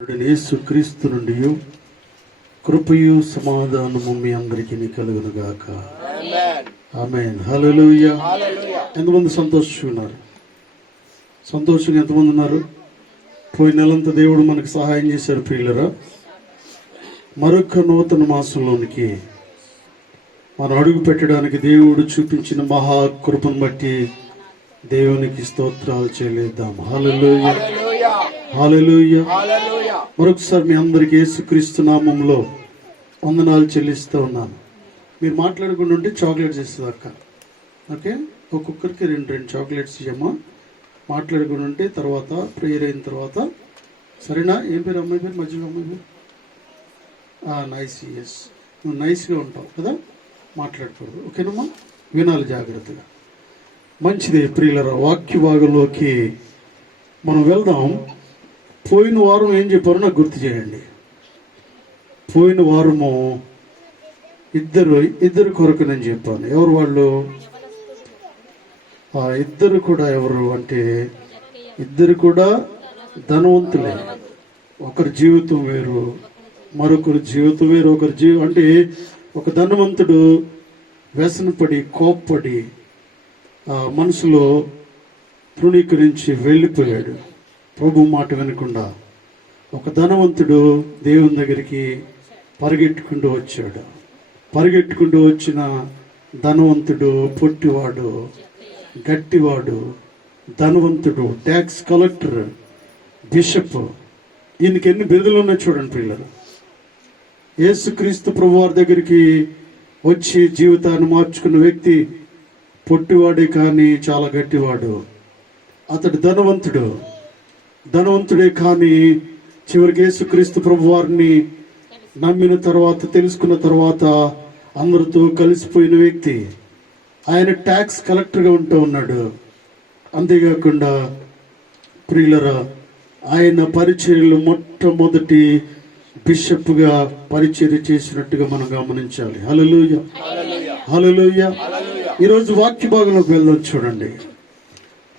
యేసుక్రీస్తు నుండి కృపయు సమాధానము మీ అందరికీ కలుగును గాక. ఆమేన్. హల్లెలూయా. ఎంతమంది సంతోషంగా ఉన్నారు? సంతోషంగా ఎంతమంది ఉన్నారు? పోయిన నెలంతా దేవుడు మనకు సహాయం చేశారు ప్రియులరా. మరొక నూతన మాసంలోనికి మనం అడుగు పెట్టడానికి దేవుడు చూపించిన మహాకృపను బట్టి దేవునికి స్తోత్రాలు చెల్లిద్దాం. హల్లెలూయా, హల్లెలూయా. మరొకసారి మీ అందరికి యేసుక్రీస్తు నామంలో వందనాలు చెల్లిస్తూ ఉన్నాను. మీరు మాట్లాడుకుంటూ ఉంటే చాక్లెట్స్ ఇస్తుంది అక్క. ఓకే, ఒక్కొక్కరికి రెండు చాక్లెట్స్ ఇవ్వమ్మా. మాట్లాడుకుంటూ ఉంటే తర్వాత ప్రేయర్ అయిన తర్వాత, సరేనా? ఏం పేరు అమ్మాయి పేరు? మధ్యలో అమ్మాయి పేరు నైస్. ఎస్, నువ్వు నైస్గా ఉంటావు కదా, మాట్లాడకూడదు. ఓకేనమ్మా, వినాలి జాగ్రత్తగా. మంచిది ప్రియులరా. వాక్య భాగంలోకి మనం వెళ్దాం. పోయిన వారం ఏం చెప్పారో నాకు గుర్తు చేయండి. పోయిన వారము ఇద్దరు కొరకు నేను చెప్పాను. ఎవరు వాళ్ళు? ఆ ఇద్దరు కూడా ఎవరు అంటే, ఇద్దరు కూడా ధనవంతులే. ఒకరి జీవితం వేరు, మరొకరి జీవితం వేరు. ఒకరి అంటే ఒక ధనవంతుడు వ్యసనపడి కోప్పడి మనసులో తృణీకరించి వెళ్ళిపోయాడు, ప్రభు మాట వినకుండా. ఒక ధనవంతుడు దేవుని దగ్గరికి పరిగెట్టుకుంటూ వచ్చాడు. పరిగెట్టుకుంటూ వచ్చిన ధనవంతుడు పొట్టివాడు, గట్టివాడు, ధనవంతుడు, ట్యాక్స్ కలెక్టర్, బిషప్. ఈయనకి ఎన్ని బిరుదులు ఉన్నాయి చూడండి పిల్లలు. యేసుక్రీస్తు ప్రభు వారి దగ్గరికి వచ్చి జీవితాన్ని మార్చుకున్న వ్యక్తి పొట్టివాడే కానీ చాలా గట్టివాడు. అతడు ధనవంతుడే కానీ చివరికి యేసుక్రీస్తు ప్రభు వారిని నమ్మిన తర్వాత, తెలుసుకున్న తర్వాత అందరితో కలిసిపోయిన వ్యక్తి. ఆయన ట్యాక్స్ కలెక్టర్గా ఉంటూ ఉన్నాడు. అంతేకాకుండా ప్రియులరా, ఆయన పరిచర్యలు మొట్టమొదటి బిషప్గా పరిచర్య చేసినట్టుగా మనం గమనించాలి. హల్లెలూయా, హల్లెలూయా. ఈరోజు వాక్య భాగంలోకి వెళ్దాం. చూడండి,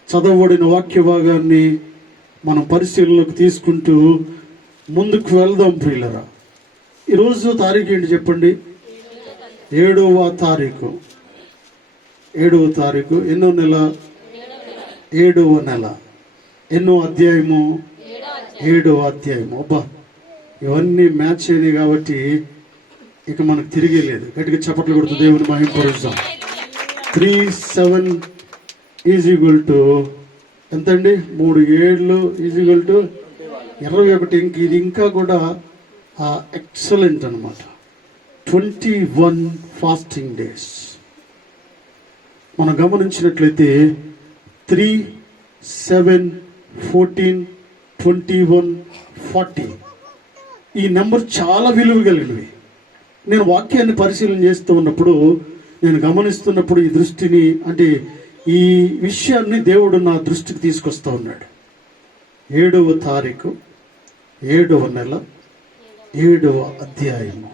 చదవబడిన వాక్య భాగాన్ని మనం పరిశీలనలోకి తీసుకుంటూ ముందుకు వెళ్దాం ప్రియులరా. ఈరోజు తారీఖు ఏంటి చెప్పండి? 7వ తారీఖు. 7వ తారీఖు. ఎన్నో నెల? 7వ నెల. ఎన్నో అధ్యాయము? 7వ అధ్యాయము. అబ్బా, ఇవన్నీ మ్యాచ్ అయినాయి కాబట్టి ఇక మనకు తిరిగే లేదు. గట్టిగా చప్పట్లు కొడుతూ దేవుని మహిమపరుస్తాం. 3:7 = ఎంతండి? 3 7 = 21. ఇది ఇంకా కూడా ఎక్సలెంట్ అనమాట. 21 ఫాస్టింగ్ డేస్ మనం గమనించినట్లయితే 3, 7, 14, 21, 40 ఈ నెంబర్ చాలా విలువ కలిగినవి. నేను వాక్యాన్ని పరిశీలన చేస్తూ ఉన్నప్పుడు, నేను గమనిస్తున్నప్పుడు ఈ దృష్టిని, అంటే ఈ విషయాన్ని దేవుడు నా దృష్టికి తీసుకొస్తా ఉన్నాడు. 7వ తారీఖు, 7వ నెల, 7వ అధ్యాయము.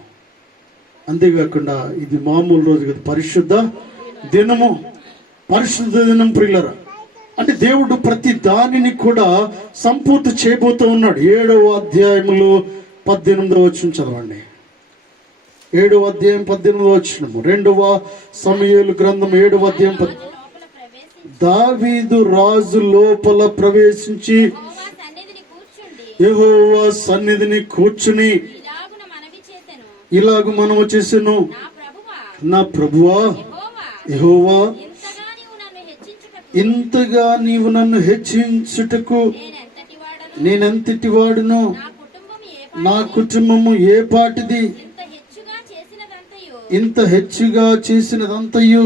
అంతేకాకుండా ఇది మామూలు రోజు కదా, పరిశుద్ధ దినము. పరిశుద్ధ దినం ప్రియులరా. అంటే దేవుడు ప్రతి దానిని కూడా సంపూర్తి చేయబోతూ ఉన్నాడు. 7వ అధ్యాయములో 18వ వచనం చదవండి. 7వ అధ్యాయం 18వ వచనం. 2వ సమూయేలు గ్రంథం 7వ అధ్యాయం. దావీదు రాజు లోపల ప్రవేశించి యెహోవా సన్నిధిని కూర్చుని ఇలాగు మనవి చేసెను, నా ప్రభువా యెహోవా, ఇంతగా నీవు నన్ను హెచ్చించుటకు నేనెంతటి వాడును? నా కుటుంబము ఏ పాటిది? ఇంత హెచ్చుగా చేసినదంతయు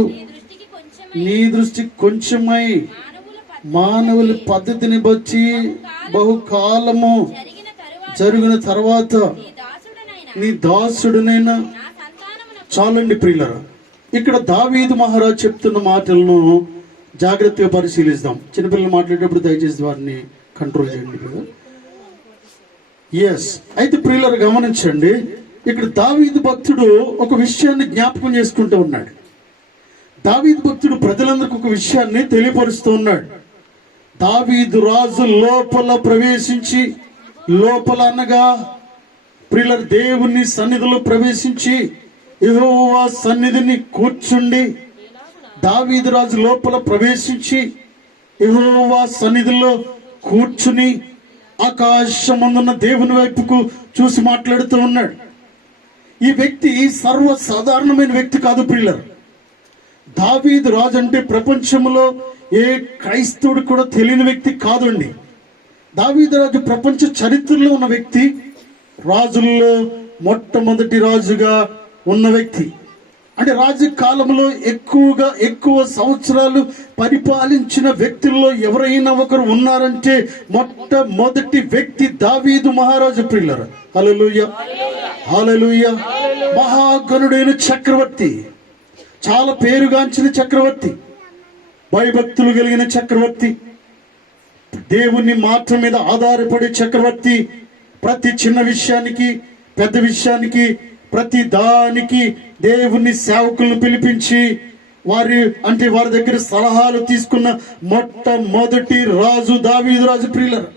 నీ దృష్టికి కొంచెమై మానవుల పద్ధతిని బట్టి బహుకాలము జరిగిన తర్వాత నీ దాసుడునైనా. చాలండి ప్రియులరా. ఇక్కడ దావీదు మహారాజు చెప్తున్న మాటలను జాగ్రత్తగా పరిశీలిస్తాం. చిన్నపిల్లలు మాట్లాడేటప్పుడు దయచేసి వారిని కంట్రోల్ చేయండి కదా. ఎస్, అయితే ప్రియులరు గమనించండి, ఇక్కడ దావీదు భక్తుడు ఒక విషయాన్ని జ్ఞాపకం చేసుకుంటూ ఉన్నాడు. దావీదు భక్తుడు ప్రజలందరికీ ఒక విషయాన్ని తెలియపరుస్తూ ఉన్నాడు. దావీదు రాజు లోపల ప్రవేశించి లోపల అనగా ప్రియుల దేవుని సన్నిధిలో ప్రవేశించి యెహోవా సన్నిధిని కూర్చుండి, దావీదు రాజు లోపల ప్రవేశించి యెహోవా సన్నిధిలో కూర్చుని ఆకాశమందున్న దేవుని వైపుకు చూసి మాట్లాడుతూ ఉన్నాడు. ఈ వ్యక్తి సర్వసాధారణమైన వ్యక్తి కాదు ప్రియులారా. దావీదు రాజు అంటే ప్రపంచంలో ఏ క్రైస్తవుడు కూడా తెలియని వ్యక్తి కాదండి. దావీదు రాజు ప్రపంచ చరిత్రలో ఉన్న వ్యక్తి, రాజుల్లో మొట్టమొదటి రాజుగా ఉన్న వ్యక్తి. అంటే రాజు కాలంలో ఎక్కువ సంవత్సరాలు పరిపాలించిన వ్యక్తుల్లో ఎవరైనా ఒకరు ఉన్నారంటే మొట్టమొదటి వ్యక్తి దావీదు మహారాజు ప్రియులారా. హల్లెలూయా, హల్లెలూయా. మహాగణుడైన చక్రవర్తి, చాలా పేరుగాంచిన చక్రవర్తి, భయభక్తులు కలిగిన చక్రవర్తి, దేవుని మాట మీద ఆధారపడే చక్రవర్తి. ప్రతి చిన్న విషయానికి, పెద్ద విషయానికి, ప్రతి దానికి దేవుని సేవకులను పిలిపించి వారి దగ్గర సలహాలు తీసుకున్న మొట్టమొదటి రాజు దావీదు రాజు ప్రియులారా.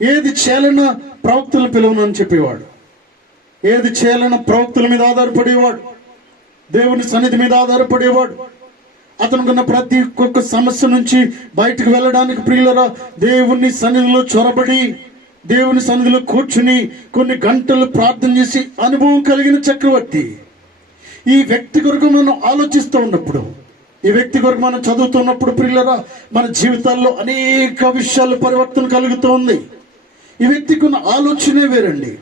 ఏది చేయాలన్నా ప్రవక్తలు పిలవనని చెప్పేవాడు, ఏది చేయాలన్నా ప్రవక్తల మీద ఆధారపడేవాడు, దేవుని సన్నిధి మీద ఆధారపడేవాడు. అతనుకున్న ప్రతి ఒక్క సమస్య నుంచి బయటకు వెళ్ళడానికి ప్రియులారా దేవుని సన్నిధిలో చొరబడి, దేవుని సన్నిధిలో కూర్చుని కొన్ని గంటలు ప్రార్థన చేసి అనుభవం కలిగిన చక్రవర్తి. ఈ వ్యక్తి కొరకు మనం ఆలోచిస్తూ ఉన్నప్పుడు, ఈ వ్యక్తి కొరకు మనం చదువుతున్నప్పుడు ప్రియులారా మన జీవితాల్లో అనేక విషయాలు పరివర్తన కలుగుతూ ఉంది. ఈ వ్యక్తికి ఉన్న ఆలోచనే వేరండి.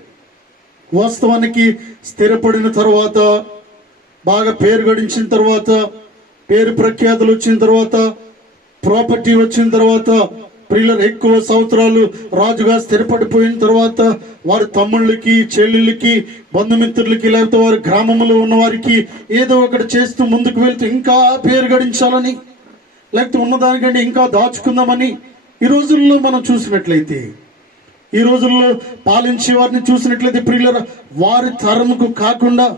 వాస్తవానికి స్థిరపడిన తర్వాత, బాగా పేరు గడించిన తర్వాత, పేరు ప్రఖ్యాతులు వచ్చిన తర్వాత, ప్రాపర్టీ వచ్చిన తర్వాత, ప్రియులర్ ఎక్కువ సంవత్సరాలు రాజుగా స్థిరపడిపోయిన తర్వాత వారి తమ్ముళ్ళకి, చెల్లెళ్ళకి, బంధుమిత్రులకి, లేకపోతే వారి గ్రామంలో ఉన్న వారికి ఏదో ఒకటి చేస్తూ ముందుకు వెళ్తూ ఇంకా పేరు గడించాలని, లేకపోతే ఉన్నదానికంటే ఇంకా దాచుకుందామని ఈ రోజుల్లో మనం చూసినట్లయితే, ఈ రోజుల్లో పాలించే వారిని చూసినట్లయితే ప్రియులర్ వారి తరముకు కాకుండా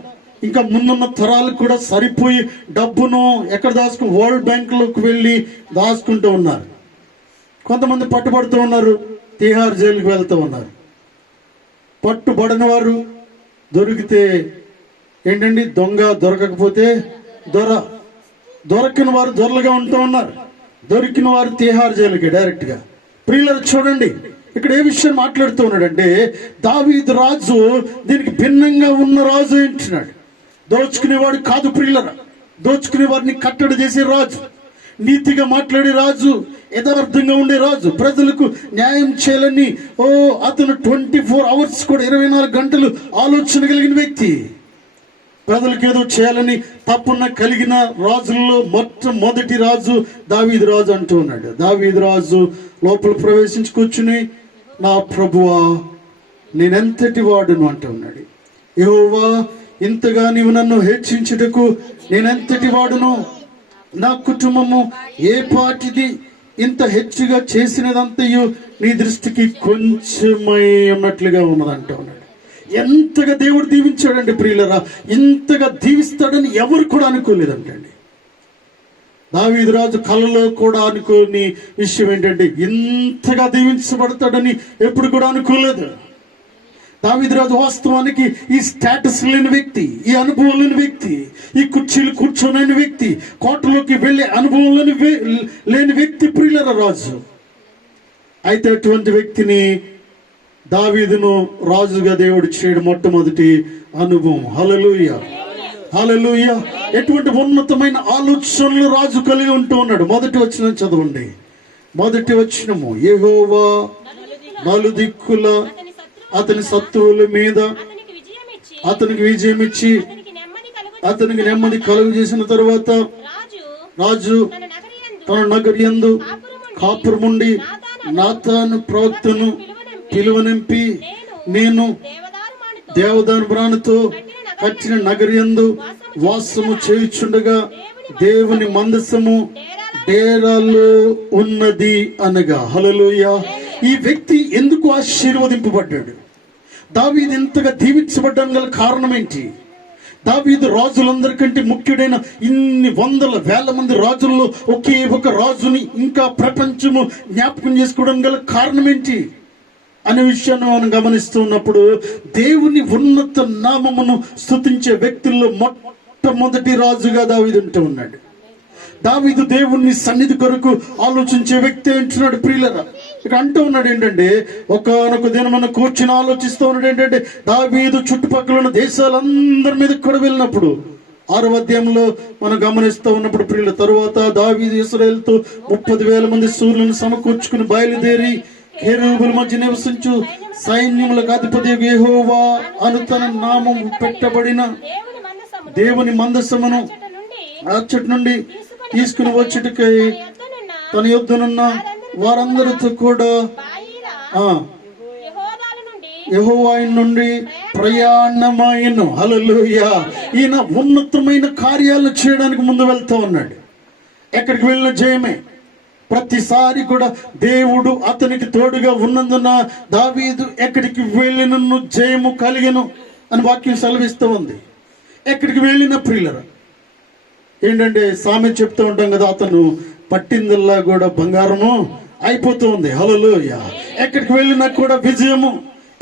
ఇంకా ముందున్న తరాలకు కూడా సరిపోయి డబ్బును ఎక్కడ వరల్డ్ బ్యాంకులోకి వెళ్ళి దాచుకుంటూ ఉన్నారు. కొంతమంది పట్టుబడుతూ ఉన్నారు, తిహార్ జైలుకి వెళ్తూ ఉన్నారు. పట్టుబడిన వారు దొరికితే ఏంటండి దొంగ, దొరకకపోతే దొరకిన వారు దొరలుగా ఉంటూ ఉన్నారు, దొరికిన వారు తిహార్ జైలుకి డైరెక్ట్ గా. ప్రియులరు చూడండి, ఇక్కడ ఏ విషయం మాట్లాడుతూ ఉన్నాడంటే దావీదు రాజు దీనికి భిన్నంగా ఉన్న రాజు ఏంటున్నాడు. దోచుకునేవాడు కాదు ప్రియులరా, దోచుకునే వారిని కట్టడి చేసే రాజు, నీతిగా మాట్లాడే రాజు, యథార్థంగా ఉండే రాజు, ప్రజలకు న్యాయం చేయాలని అతను 24 hours కూడా 24 గంటలు ఆలోచన కలిగిన వ్యక్తి. ప్రజలకు ఏదో చేయాలని తప్పున కలిగిన రాజుల్లో మొట్టమొదటి రాజు దావీదు రాజు అంటూ ఉన్నాడు. దావీదు రాజు లోపల ప్రవేశించుకొచ్చుని, నా ప్రభువా నేనెంతటి వాడును అంటూ ఉన్నాడు. యెహోవా ఇంతగా నీవు నన్ను హెచ్చించుటకు నేనెంతటి వాడును, నా కుటుంబము ఏ పాటిది, ఇంత హెచ్చుగా చేసినదంతయు నీ దృష్టికి కొంచెమై ఉన్నట్లుగా ఉన్నదంట ఉన్నాడు. ఎంతగా దేవుడు దీవించాడండి ప్రియులరా, ఇంతగా దీవిస్తాడని ఎవరు కూడా అనుకోలేదంటండి. దావీదు రాజు కలలో కూడా అనుకోని విషయం ఏంటంటే ఇంతగా దీవించబడతాడని ఎప్పుడు కూడా అనుకోలేదు. దావీదు రాజు వాస్తవానికి ఈ స్టేటస్ లేని వ్యక్తి, ఈ అనుభవం లేని వ్యక్తి, ఈ కుర్చీలు కూర్చోలేని వ్యక్తి, కోటలోకి వెళ్ళే అనుభవం లేని వ్యక్తి ప్రియులరా రాజు. అయితే అటువంటి వ్యక్తిని దావీదును రాజుగా దేవుడు చేయడం మొట్టమొదటి అనుభవం. హల్లెలూయా, హల్లెలూయా. ఎటువంటి ఉన్నతమైన ఆలోచనలు రాజు కలిగి ఉంటూ ఉన్నాడు. మొదటి వచనం చదవండి. మొదటి వచనము, యెహోవా నలుదిక్కుల అతని శత్రువుల మీద అతనికి విజయం ఇచ్చి అతనికి నెమ్మది కలుగు చేసిన తరువాత రాజు తన నగరియందు కాపురముండి నాతాను ప్రవక్తను పిలువనింపి, నేను దేవదారు ప్రాణతో కట్టిన నగరియందు వాసము చేయుచుండగా దేవుని మందసము డేరాలో ఉన్నది అనగా. హల్లెలూయా. ఈ వ్యక్తి ఎందుకు ఆశీర్వదింపబడ్డాడు? దావీదు ఎంతగా దీవించబడ్డానికి గల కారణం ఏంటి? దావీదు రాజులందరికంటే ముఖ్యుడైన ఇన్ని వందల వేల మంది రాజుల్లో ఒకే ఒక రాజుని ఇంకా ప్రపంచము జ్ఞాపకం చేసుకోవడం గల కారణం ఏంటి? అనే విషయాన్ని మనం గమనిస్తూ ఉన్నప్పుడు, దేవుని ఉన్నత నామమును స్తుతించే వ్యక్తుల్లో మొట్టమొదటి రాజుగా దావీదు ఉంటూ ఉన్నాడు. దావీదు దేవుని సన్నిధి కొరకు ఆలోచించే వ్యక్తి అంటున్నాడు. ప్రియులరా, ఇక్కడ అంటూ ఉన్నాడు ఏంటంటే, ఒకనొక దినమున కూర్చుని ఆలోచిస్తూ ఉన్నాడు ఏంటంటే, దావీదు చుట్టుపక్కల ఉన్న దేశాలందరి మీద కూడా వెళ్ళినప్పుడు 6వ అధ్యాయంలో మనం గమనిస్తూ ఉన్నప్పుడు, ప్రియుల, తరువాత దావీదు ఇశ్రాయేలుతో 30,000 మంది శూరులను సమకూర్చుకుని బయలుదేరి కెరూబుల మధ్య నివసించు సైన్యములకు అధిపతి యెహోవా అను తన నామం పెట్టబడిన దేవుని మందసమును అచ్చటి నుండి తీసుకుని వచ్చుటకై తన యొద్దనున్న వారందరితో కూడా యెహోవా నుండి ప్రయాణమాయను. హల్లెలూయా. ఈయన ఉన్నతమైన కార్యాలు చేయడానికి ముందు వెళ్తూ ఉన్నాడు. ఎక్కడికి వెళ్ళిన జయమే. ప్రతిసారి కూడా దేవుడు అతనికి తోడుగా ఉన్నందున దావీదు ఎక్కడికి వెళ్ళినను జయము కలిగెను అని వాక్యం సెలవిస్తూ ఉంది. ఎక్కడికి వెళ్ళిన ప్రియులరా ఏంటంటే, సామెత చెప్తూ ఉంటాం కదా, అతను పట్టిందల్లా కూడా బంగారము అయిపోతూ ఉంది. హల్లెలూయా. ఎక్కడికి వెళ్ళినా కూడా విజయము,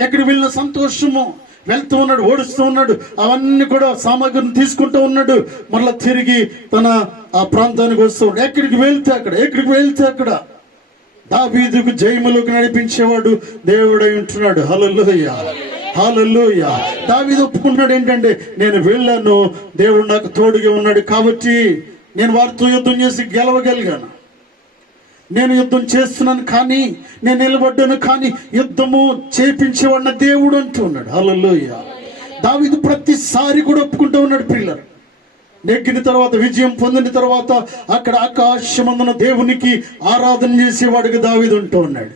ఎక్కడికి వెళ్ళిన సంతోషము. వెళ్తూ ఉన్నాడు, ఓడుస్తూ ఉన్నాడు, అవన్నీ కూడా సామాగ్రిని తీసుకుంటూ ఉన్నాడు. మళ్ళా తిరిగి తన ఆ ప్రాంతానికి వస్తూ ఉన్నాడు. ఎక్కడికి వెళ్తే అక్కడ దావీదుకు జయములోకి నడిపించేవాడు దేవుడై ఉంటున్నాడు. హల్లెలూయా, హల్లెలూయా. దావీదు ఒప్పుకున్నాడు ఏంటంటే, నేను వెళ్ళాను, దేవుడు నాకు తోడుగా ఉన్నాడు కాబట్టి నేను వారితో యుద్ధం చేసి గెలవగలిగాను. నేను యుద్ధం చేస్తున్నాను కానీ, నేను నిలబడ్డాను కానీ, యుద్ధము చేపించేవాడిన దేవుడు అంటూ ఉన్నాడు. హల్లెలూయా. దావీదు ప్రతిసారి కూడా ఒప్పుకుంటూ ఉన్నాడు. ప్రియులారా, నెగ్గిన తర్వాత, విజయం పొందిన తర్వాత అక్కడ ఆకాశమందున దేవునికి ఆరాధన చేసేవాడిగా దావీదు ఉంటూ ఉన్నాడు.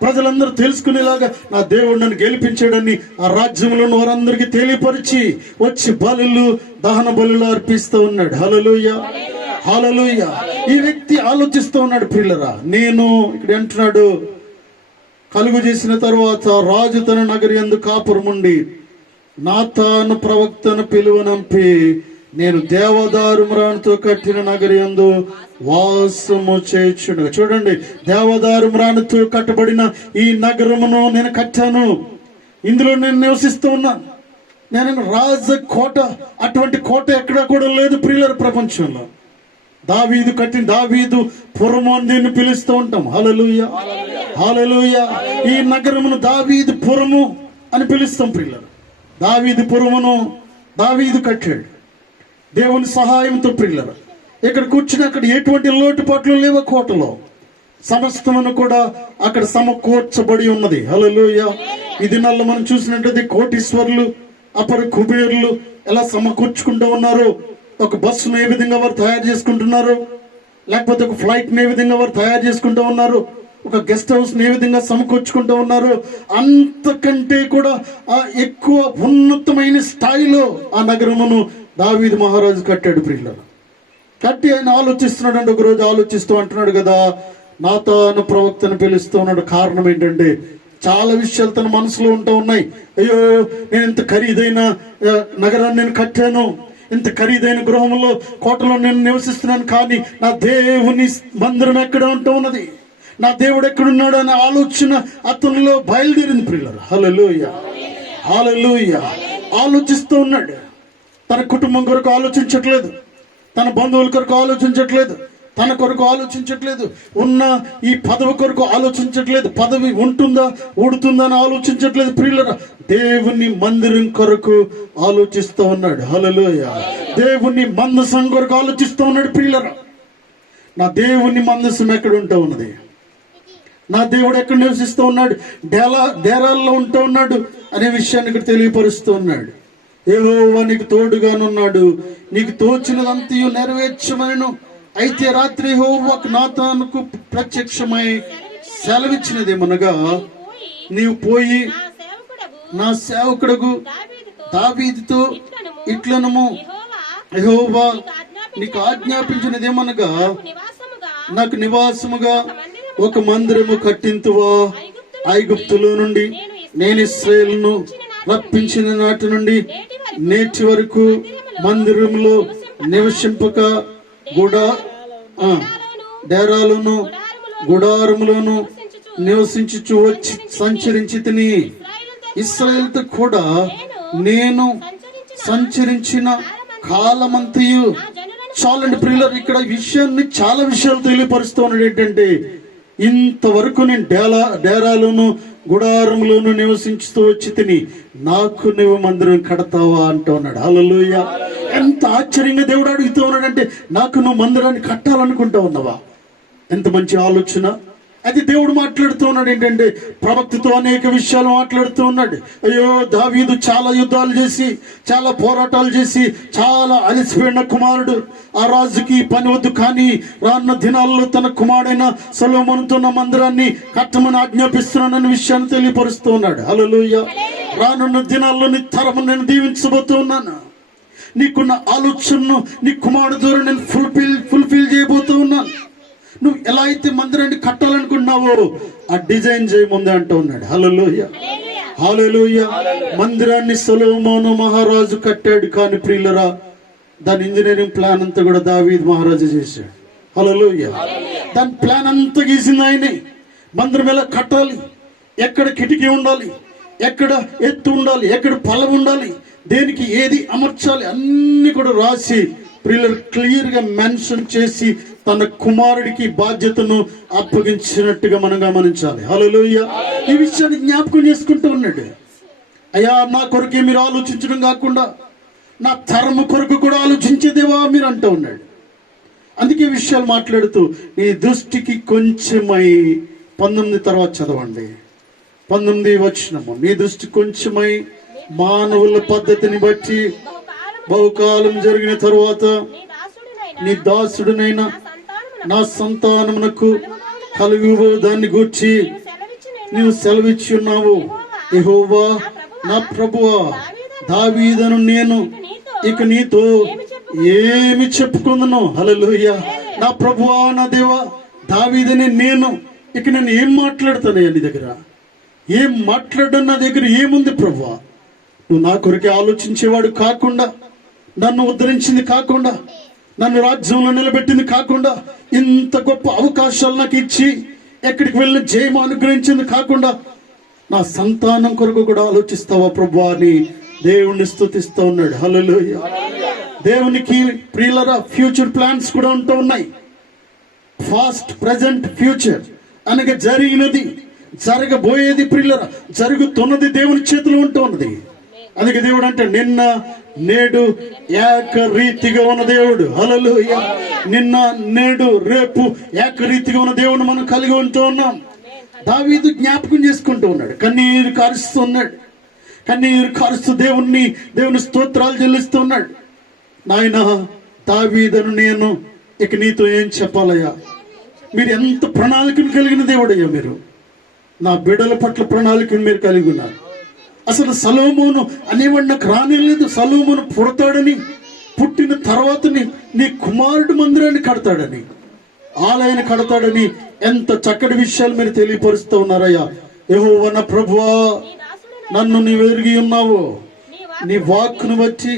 ప్రజలందరూ తెలుసుకునేలాగా నా దేవుడు నన్ను గెలిపించాడని ఆ రాజ్యంలో ఉన్న వారందరికీ తెలియపరిచి వచ్చి బలులు, దహన బలులు అర్పిస్తూ ఉన్నాడు. హల్లెలూయా, హల్లెలూయా. ఈ వ్యక్తి ఆలోచిస్తూ ఉన్నాడు. ప్రియులరా, నేను ఇక్కడ అంటున్నాడు, కలుగు చేసిన తరువాత రాజు తన నగరి యందు కాపురముండి నాతాను ప్రవక్తను పిలువనంపి నేను దేవదారు మ్రానుతో కట్టిన నగరి యందు వాసము చేయుచుండగా. చూడండి, దేవదారు మ్రానుతో కట్టబడిన ఈ నగరమును నేను కట్టాను, ఇందులో నేను నివసిస్తూ ఉన్నాను. నేను రాజకోట, అటువంటి కోట ఎక్కడా కూడా లేదు ప్రియుల ప్రపంచంలో. దావీదు కట్టిన దావీదు పురము అని దీన్ని పిలుస్తూ ఉంటాం. హల్లెలూయా, హల్లెలూయా. ఈ నగరమును దావీదు పురము అని పిలుస్తాం ప్రియుల. దావీదు పురమును దావీదు కట్టాడు దేవుని సహాయంతో. ప్రియుల, ఇక్కడ కూర్చుని అక్కడ ఎటువంటి లోటుపాట్లు లేవు. కోటలో సమస్తమును కూడా అక్కడ సమకూర్చబడి ఉన్నది. హల్లెలూయా. ఈ దినాల్లో మనం చూసినట్లయితే కోటీశ్వర్లు, అపర కుబేర్లు ఎలా సమకూర్చుకుంటూ ఉన్నారు. ఒక బస్సును ఏ విధంగా వారు తయారు చేసుకుంటున్నారు, లేకపోతే ఒక ఫ్లైట్ని ఏ విధంగా వారు తయారు చేసుకుంటూ ఉన్నారు, ఒక గెస్ట్ హౌస్ని ఏ విధంగా సమకూర్చుకుంటూ ఉన్నారు. అంతకంటే కూడా ఎక్కువ ఉన్నతమైన స్థాయిలో ఆ నగరమును దావీదు మహారాజు కట్టాడు. ప్రియులారా, కట్టి ఆయన ఆలోచిస్తున్నాడు అంటే, ఒకరోజు ఆలోచిస్తూ అంటున్నాడు కదా, నాతాను ప్రవక్తను పిలుస్తూ ఉన్నాడు. కారణం ఏంటంటే, చాలా విషయాలు తన మనసులో ఉంటూ ఉన్నాయి. అయ్యో, నేను ఇంత ఖరీదైన నగరాన్ని నేను కట్టాను, ఇంత ఖరీదైన గృహంలో, కోటలో నేను నివసిస్తున్నాను, కానీ నా దేవుని మందిరం ఎక్కడ ఉంటూ ఉన్నది, నా దేవుడు ఎక్కడున్నాడు అనే ఆలోచన అతనిలో బయలుదేరింది. ప్రియులారా, హల్లెలూయా, హల్లెలూయా. ఆలోచిస్తూ ఉన్నాడు. తన కుటుంబం కొరకు ఆలోచించట్లేదు, తన బంధువుల కొరకు ఆలోచించట్లేదు, తన కొరకు ఆలోచించట్లేదు, ఉన్న ఈ పదవి కొరకు ఆలోచించట్లేదు, పదవి ఉంటుందా ఊడుతుందా అని ఆలోచించట్లేదు. ప్రియులరా, దేవుని మందిరం కొరకు ఆలోచిస్తూ ఉన్నాడు. హల్లెలూయా. దేవుని మందసం కొరకు ఆలోచిస్తూ ఉన్నాడు. ప్రియులరా, నా దేవుని మందసం ఎక్కడ ఉంటూ ఉన్నది, నా దేవుడు ఎక్కడ నివసిస్తూ ఉన్నాడు, డేరాల్లో ఉంటూ ఉన్నాడు అనే విషయాన్ని ఇక్కడ తెలియపరుస్తూ ఉన్నాడు. యెహోవా నీకు తోడుగానున్నాడు, నీకు తోచినదంతయు నెరవేర్చమనెను. అయితే రాత్రి యెహోవాకు నాతానుకు ప్రత్యక్షమై సెలవిచ్చినదేమనగా, నీవు పోయి నా సేవకుడగు దావీదుతో ఇట్లనము, యెహోవా నీకు ఆజ్ఞాపించినదేమనగా, నాకు నివాసముగా ఒక మందిరము కట్టింతువా. ఐగుప్తులో నుండి నేను ఇశ్రాయేలును రప్పించిన నాటి నుండి నేటి వరకు మందిరంలో నివసింపక డేరాలను గుడారములను నివసించుచు వచ్చి సంచరించి తిని ఇశ్రాయేలుతో కూడా నేను సంచరించిన కాలమంతయు. చాలండి ప్రియులారా, ఇక్కడ విషయాన్ని చాలా విషయాలు తెలియపరుస్తూ ఉన్నాడు. ఏంటంటే, ఇంతవరకు నేను డేరాలోను గుడారంలోను నివసించుతూ వచ్చి తిని నాకు నువ్వు మందిరం కడతావా అంటూ ఉన్నాడు. హల్లెలూయా. ఎంత ఆశ్చర్యంగా దేవుడు అడుగుతూ ఉన్నాడంటే, నాకు నువ్వు మందిరాన్ని కట్టాలనుకుంటా ఉన్నావా? ఎంత మంచి ఆలోచన. అది దేవుడు మాట్లాడుతూ ఉన్నాడు. ఏంటంటే, ప్రవక్తతో అనేక విషయాలు మాట్లాడుతూ ఉన్నాడు. అయ్యో, దావీదు చాలా యుద్ధాలు చేసి, చాలా పోరాటాలు చేసి, చాలా అలసిపోయిన కుమారుడు. ఆ రాజుకి పని వద్దు, కానీ రానున్న దినాల్లో తన కుమారుడైన సొలొమోనుతో నా మందిరాన్ని కట్టమని ఆజ్ఞాపిస్తున్నానన్న విషయాన్ని తెలియపరుస్తూ ఉన్నాడు. హల్లెలూయా. రానున్న దినాల్లో నీ తరము నేను దీవించబోతూ ఉన్నాను. నీకున్న ఆలోచనను నీ కుమారుడు ద్వారా నేను ఫుల్ఫిల్ చేయబోతూ ఉన్నాను. నువ్వు ఎలా అయితే మందిరాన్ని కట్టాలనుకున్నావో ఆ డిజైన్ చేయముందే అంటూ ఉన్నాడు. హల్లెలూయా, హల్లెలూయా. మందిరాన్ని సొలొమోను మహారాజు కట్టాడు, కానీ ప్రియులరా, దాని ఇంజనీరింగ్ ప్లాన్ అంతా కూడా దావీదు మహారాజు చేశాడు. హల్లెలూయా. దాని ప్లాన్ అంతా గీసింది ఆయనే. మందిరం ఎలా కట్టాలి, ఎక్కడ కిటికీ ఉండాలి, ఎక్కడ ఎత్తు ఉండాలి, ఎక్కడ పొలం ఉండాలి, దేనికి ఏది అమర్చాలి, అన్ని కూడా రాసి ప్రియులర్ క్లియర్ గా మెన్షన్ చేసి తన కుమారుడికి బాధ్యతను అప్పగించినట్టుగా మనం గమనించాలి. హల్లెలూయా. ఈ విషయాన్ని జ్ఞాపకం చేసుకుంటూ ఉన్నాడు. అయ్యా, నా కొరకే మీరు ఆలోచించడం కాకుండా నా తరము కొరకు కూడా ఆలోచించేదేవా మీరు అంటూ ఉన్నాడు. అందుకే విషయాలు మాట్లాడుతూ, నీ దృష్టికి కొంచెమై 19 తర్వాత చదవండి. 19 వచనము. నీ దృష్టి కొంచెమై మానవుల పద్ధతిని బట్టి బహుకాలం జరిగిన తరువాత నీ దాసుడునైనా నా సంతానమునకు కలుగు దాన్ని గూర్చి నీవు సెలవిచ్చి ఉన్నావు. యెహోవా నా ప్రభువా, దావీదును నేను ఇక నీతో ఏమి చెప్పుకుందును. హల్లెలూయా. నా ప్రభువా, నా దేవా, దావీదుని నేను ఇక నేను ఏం మాట్లాడతానయ్యా నీ దగ్గర? ఏం మాట్లాడడం నా దగ్గర ఏముంది ప్రభువా? నువ్వు నా కొరకే ఆలోచించేవాడు కాకుండా, నన్ను ఉద్ధరించింది కాకుండా, నన్ను రాజ్యంలో నిలబెట్టింది కాకుండా, ఇంత గొప్ప అవకాశాలు నాకు ఇచ్చి ఎక్కడికి వెళ్ళిన జయం అనుగ్రహించింది కాకుండా, నా సంతానం కొరకు కూడా ఆలోచిస్తావా ప్రభువా అని దేవుణ్ణి స్తుతిస్తూ ఉన్నాడు. హల్లెలూయా. దేవునికి ప్రియులరా ఫ్యూచర్ ప్లాన్స్ కూడా ఉంటూ ఉన్నాయి. ఫాస్ట్, ప్రజెంట్, ఫ్యూచర్ అనగా జరిగినది, జరగబోయేది ప్రియులరా, జరుగుతున్నది దేవుని చేతిలో ఉంటూ ఉన్నది. అందుకే దేవుడు అంటే నిన్న నేడు ఏకరీతిగా ఉన్న దేవుడు. హల్లెలూయా. నిన్న నేడు రేపు ఏకరీతిగా ఉన్న దేవుడు మనం కలిగి ఉంటూ ఉన్నాం. దావీదు జ్ఞాపకం చేసుకుంటూ ఉన్నాడు. కన్నీరు కారుస్తూ ఉన్నాడు. కన్నీరు కారుస్తూ దేవుని స్తోత్రాలు చెల్లిస్తూ ఉన్నాడు. నాయనా, దావీదును నేను ఇక నీతో ఏం చెప్పాలయ్యా? మీరు ఎంత ప్రణాళికను కలిగిన దేవుడయ్యా. మీరు నా బిడ్డల పట్ల ప్రణాళికను మీరు కలిగి ఉన్నారు. అసలు సొలొమోను అనేవాడు నాకు రానిలేదు. సొలొమోను పుడతాడని, పుట్టిన తర్వాత నీ కుమారుడు మందిరాన్ని కడతాడని, ఆలయాన్ని కడతాడని ఎంత చక్కటి విషయాలు మీరు తెలియపరుస్తూ ఉన్నారయ్యా. యెహోవా నా ప్రభువా, నన్ను నీవు ఎరిగి ఉన్నావు. నీ వాక్కును బట్టి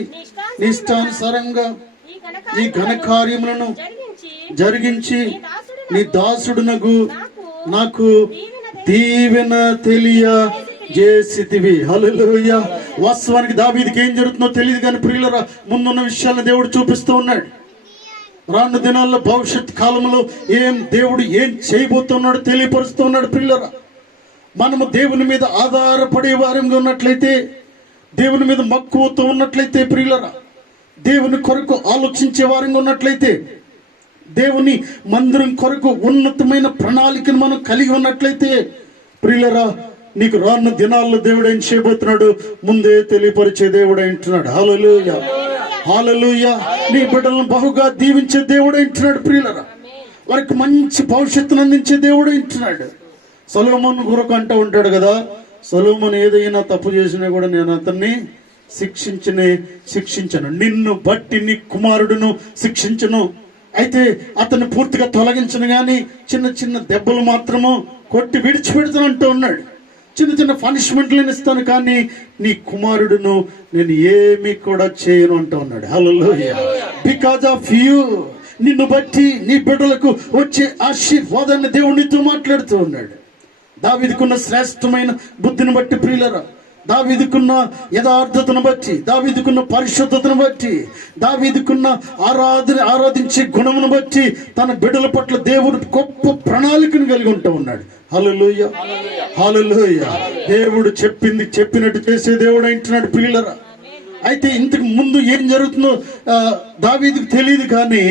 నీ ఇష్టానుసారంగా ఈ ఘనకార్యములను జరిగించి నీ దాసుడు నాకు దీవెన తెలియ చేసితివి. హల్లెలూయా. వాస్తవానికి దావీదుకి ఏం జరుగుతుందో తెలియదు, కానీ ప్రియులరా, ముందున్న విషయాలను దేవుడు చూపిస్తూ ఉన్నాడు. రాను దినాల్లో భవిష్యత్ కాలంలో దేవుడు ఏం చేయబోతున్నాడో తెలియపరుస్తూ ఉన్నాడు. ప్రియులరా, మనము దేవుని మీద ఆధారపడే వారంగా ఉన్నట్లయితే, దేవుని మీద మక్కువతో ఉన్నట్లయితే, ప్రియులరా, దేవుని కొరకు ఆలోచించే వారంగా ఉన్నట్లయితే, దేవుని మందిరం కొరకు ఉన్నతమైన ప్రణాళికను మనం కలిగి ఉన్నట్లయితే, ప్రియులరా, నీకు రానున్న దినాల్లో దేవుడు ఏం చేయబోతున్నాడు ముందే తెలియపరిచే దేవుడు అంటున్నాడు. హల్లెలూయా, హల్లెలూయా. నీ బిడ్డలను బహుగా దీవించే దేవుడు అంటున్నాడు. ప్రియులరా, వారికి మంచి భవిష్యత్తును అందించే దేవుడు అంటున్నాడు. సొలొమోను కొరకు అంటూ ఉంటాడు కదా, సొలొమోను ఏదైనా తప్పు చేసినా కూడా నేను అతన్ని శిక్షించను, నిన్ను బట్టి నీ కుమారుడును శిక్షించను. అయితే అతన్ని పూర్తిగా తొలగించను, కానీ చిన్న చిన్న దెబ్బలు మాత్రము కొట్టి విడిచిపెడతాను అంటూ ఉన్నాడు. చిన్న చిన్న పనిష్మెంట్లను ఇస్తాను, కానీ నీ కుమారుడును నేను ఏమి కూడా చేయను అంటూ ఉన్నాడు. హల్లెలూయా. బికాజ్ ఆఫ్ యూ, నిన్ను బట్టి నీ బిడ్డలకు వచ్చే ఆశీర్వాదాన్ని దేవునితో మాట్లాడుతూ ఉన్నాడు. దావీదుకున్న శ్రేష్టమైన బుద్ధిని బట్టి ప్రియులరా, దావీదుకున్న యథార్థతను బట్టి, దావీదుకున్న పరిశుద్ధతను బట్టి, దావీదుకున్న ఆరాధించే గుణమును బట్టి తన బిడ్డల పట్ల దేవుడు గొప్ప ప్రణాళికను కలిగి ఉంటూ ఉన్నాడు. హల్లెలూయా, హల్లెలూయా. దేవుడు చెప్పింది చెప్పినట్టు చేసే దేవుడు అంటున్నాడు ప్రియులరా. అయితే ఇంతకు ముందు ఏం జరుగుతుందో దావీదుకు తెలియదు, కానీ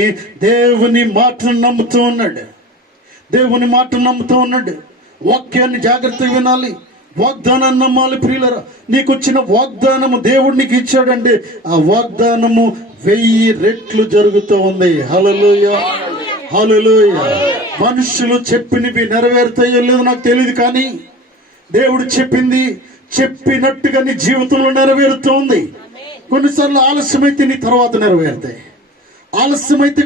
దేవుని మాటను నమ్ముతూ ఉన్నాడు. దేవుని మాటను నమ్ముతూ ఉన్నాడు. వాక్యాన్ని జాగ్రత్తగా వినాలి, వాగ్దానాన్ని నమ్మాలి ప్రియులరా. నీకు వచ్చిన వాగ్దానము దేవుడు నీకు ఇచ్చాడంటే ఆ వాగ్దానము 1000 రెట్లు జరుగుతూ ఉంది. హల్లెలూయా, హల్లెలూయా. మనుషులు చెప్పినవి నెరవేరుతాయో లేదో నాకు తెలియదు, కానీ దేవుడు చెప్పింది చెప్పినట్టుగా నీ జీవితంలో నెరవేరుతూ ఉంది. కొన్నిసార్లు ఆలస్యమైతే నీ తర్వాత నెరవేరుతాయి, ఆలస్యమైతే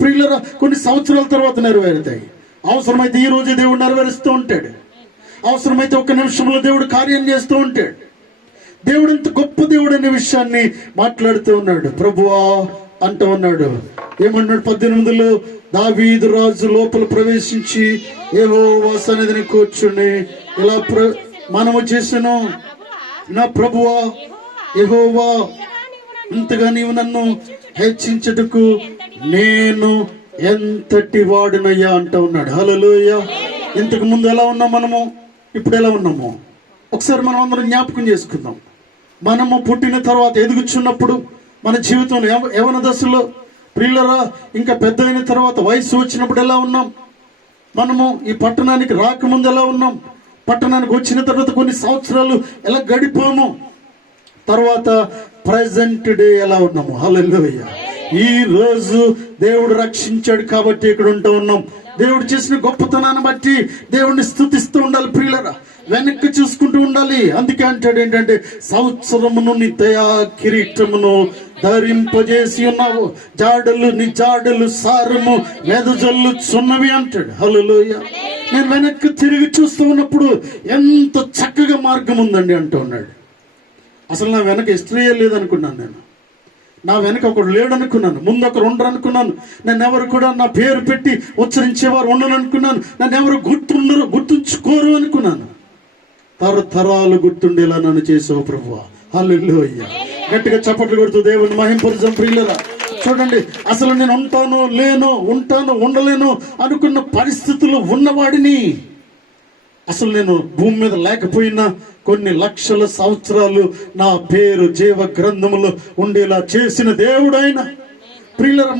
ప్రియులరా కొన్ని సంవత్సరాల తర్వాత నెరవేరుతాయి. అవసరమైతే ఈ రోజే దేవుడు నెరవేరుస్తూ ఉంటాడు, అవసరమైతే 1 నిమిషంలో దేవుడు కార్యం చేస్తూ ఉంటాడు. దేవుడు ఎంత గొప్ప దేవుడు అనే విషయాన్ని మాట్లాడుతూ ఉన్నాడు. ప్రభువా అంటూ ఉన్నాడు. ఏమన్నాడు 18లో, దావీదు రాజు లోపల ప్రవేశించి యెహోవా సన్నిధిని కూర్చుని ఇలా మనము చేసాను, నా ప్రభువా యెహోవా, ఇంతగా నీవు నన్ను హెచ్చించుటకు నేను ఎంతటి వాడినయ్యా అంటూ ఉన్నాడు. హల్లెలూయా. ఇంతకు ముందు ఎలా ఉన్నాం మనము, ఇప్పుడు ఎలా ఉన్నాము ఒకసారి మనం అందరం జ్ఞాపకం చేసుకుందాం. మనము పుట్టిన తర్వాత ఎదుగుచున్నప్పుడు మన జీవితంలో యవ్వన దశలో ప్రియులరా, ఇంకా పెద్ద అయిన తర్వాత వయసు వచ్చినప్పుడు ఎలా ఉన్నాం, మనము ఈ పట్టణానికి రాకముందు ఎలా ఉన్నాం, పట్టణానికి వచ్చిన తర్వాత కొన్ని సంవత్సరాలు ఎలా గడిపాము, తర్వాత ప్రజెంట్ డే ఎలా ఉన్నాము. హల్లెలూయా. ఈ రోజు దేవుడు రక్షించాడు కాబట్టి ఇక్కడ ఉంటూ ఉన్నాం. దేవుడు చేసిన గొప్పతనాన్ని బట్టి దేవుడిని స్తుతిస్తూ ఉండాలి ప్రియులరా, వెనక్కి చూసుకుంటూ ఉండాలి. అందుకే అంటాడు ఏంటంటే, సంవత్సరమును నీ దయా కిరీటమును ధరింపజేసి ఉన్నావు, నీ జాడలు సారము వెదజల్లుచున్నవి అంటాడు. హల్లెలూయా. నేను వెనక్కి తిరిగి చూస్తూ ఉన్నప్పుడు ఎంత చక్కగా మార్గం ఉందండి అంటూ ఉన్నాడు. అసలు నా వెనక హిస్టరీయే లేదనుకున్నాను, నేను నా వెనక ఒకడు లేడు అనుకున్నాను, ముందు ఒకరు ఉండరు అనుకున్నాను, నన్ను ఎవరు కూడా నా పేరు పెట్టి ఉచ్చరించేవారు ఉండను అనుకున్నాను, నన్ను ఎవరు గుర్తుంచుకోరు అనుకున్నాను. తరతరాలు గుర్తుండేలా నన్ను చేసావు ప్రభువా. హల్లెలూయా. గట్టిగా చప్పట్లు కొడుతూ దేవుని మహింపరచం ప్రియులరా. చూడండి, అసలు నేను ఉంటాను ఉండలేను అనుకున్న పరిస్థితులు ఉన్నవాడిని, అసలు నేను భూమి మీద లేకపోయినా కొన్ని లక్షల సంవత్సరాలు నా పేరు జీవ గ్రంథములో ఉండేలా చేసిన దేవుడు ఆయన. ప్రియులరా,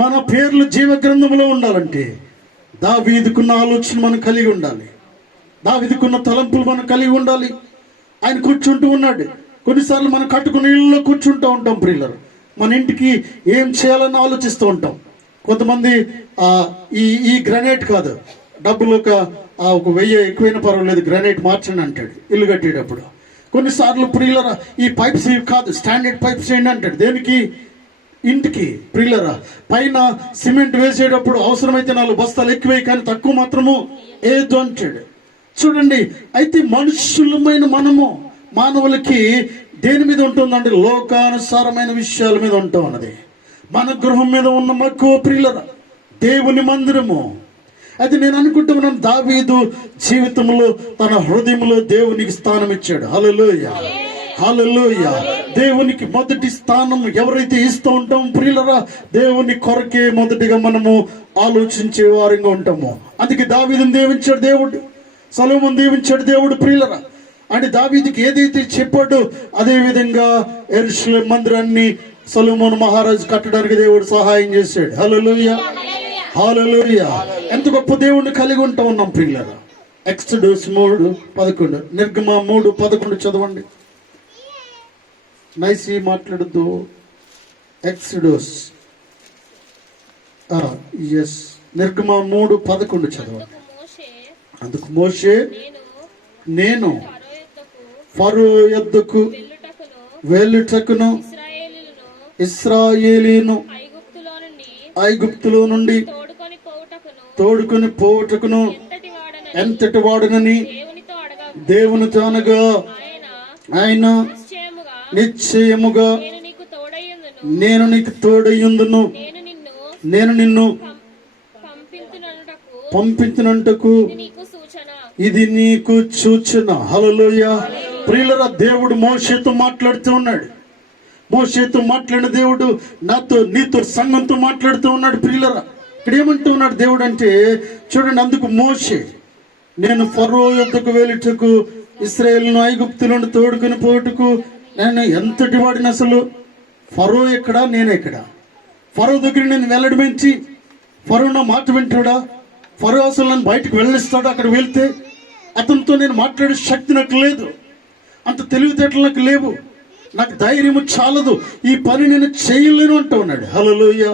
మన పేర్లు జీవ గ్రంథములో ఉండాలంటే దావీదుకున్న ఆలోచన మనం కలిగి ఉండాలి, దావీదుకున్న తలంపులు మనం కలిగి ఉండాలి. ఆయన కూర్చుంటూ ఉన్నాడు. కొన్నిసార్లు మనం కట్టుకుని ఇళ్ళలో కూర్చుంటూ ఉంటాం ప్రియులరా, మన ఇంటికి ఏం చేయాలని ఆలోచిస్తూ ఉంటాం. కొంతమంది ఈ గ్రానైట్ కాదు, డబ్బులు ఒక 1000 ఎక్కువైనా పర్వాలేదు, గ్రానైట్ మార్చండి అంటాడు ఇల్లు కట్టేటప్పుడు. కొన్నిసార్లు ప్రియులరా, ఈ పైప్స్ కాదు, స్టాండర్డ్ పైప్స్ ఏంటి అంటాడు. దేనికి? ఇంటికి. ప్రియులరా, పైన సిమెంట్ వేసేటప్పుడు అవసరమైతే 4 బస్తాలు ఎక్కువే, కానీ తక్కువ మాత్రము ఏదో అంటాడు. చూడండి, అయితే మనుషులమైన మానవులకి దేని మీద ఉంటుందండి? లోకానుసారమైన విషయాల మీద ఉంటా ఉన్నది. మన గృహం మీద ఉన్న మక్కువ ప్రియులరా దేవుని మందిరము. అయితే నేను అనుకుంటున్నాను, దావీదు జీవితంలో తన హృదయంలో దేవునికి స్థానం ఇచ్చాడు. హల్లెలూయా, హల్లెలూయా. దేవునికి మొదటి స్థానం ఎవరైతే ఇస్తూ ఉంటామో ప్రియులరా, దేవుని కొరకే మొదటిగా మనము ఆలోచించే వారంగా ఉంటాము. అందుకే దావీదుని దీవించాడు దేవుడు, సొలొమోను దీవించాడు దేవుడు ప్రియులరా. అంటే దావీదుకి ఏదైతే చెప్పాడో అదే విధంగా యెరూషలేము మందిరాన్ని సొలొమోను మహారాజు కట్టడానికి దేవుడు సహాయం చేశాడు. హల్లెలూయా, హల్లెలూయా. ఎంత గొప్ప దేవుణ్ణి కలిగి ఉంటా ఉన్నాం ప్రియులారా. ఎక్సోడస్ 3:11, నిర్గమ 3:11 చదవండి. నైసి మాట్లాడద్దు. ఎక్సోడస్ నిర్గమ 3:11 చదవండి. అందుకు మోషే, నేను ఫరో యొద్దకు వెళ్ళుటకును ఇశ్రాయేలీను ఐగుప్తులో నుండి తోడుకొని పోవుటకును ఎంతటి వాడనని దేవునితో అనగా, ఆయన నిశ్చయముగా నేను నీకు తోడయ్యుందును, నేను నిన్ను పంపించినందుకు ఇది నీకు సూచన. హల్లెలూయా. ప్రియులారా, దేవుడు మోషేతో మాట్లాడుతూ ఉన్నాడు. మోషేతో మాట్లాడిన దేవుడు నీతో సంఘంతో మాట్లాడుతూ ఉన్నాడు. ప్రియులారా, ఇక్కడ ఏమంటూ ఉన్నాడు దేవుడు అంటే చూడండి, అందుకు మోషే, నేను ఫరో యొద్దకు వెళ్ళుటకు ఇశ్రాయేలును ఐగుప్తులను తోడుకుని పోటుకు నేను ఎంతటి వాడిని. అసలు ఫరో ఎక్కడా, నేనెక్కడా? ఫరో దగ్గర నేను వెళ్ళడమేంటి? ఫరో నా మాట వింటాడా? ఫరో అసలు నన్ను బయటకు వెళ్ళిస్తాడు? అక్కడ వెళ్తే అతనితో నేను మాట్లాడే శక్తి నాకు లేదు, అంత తెలివితేటలు నాకు లేవు, నాకు ధైర్యము చాలదు, ఈ పని నేను చేయలేను అంటూ ఉన్నాడు. హల్లెలూయా.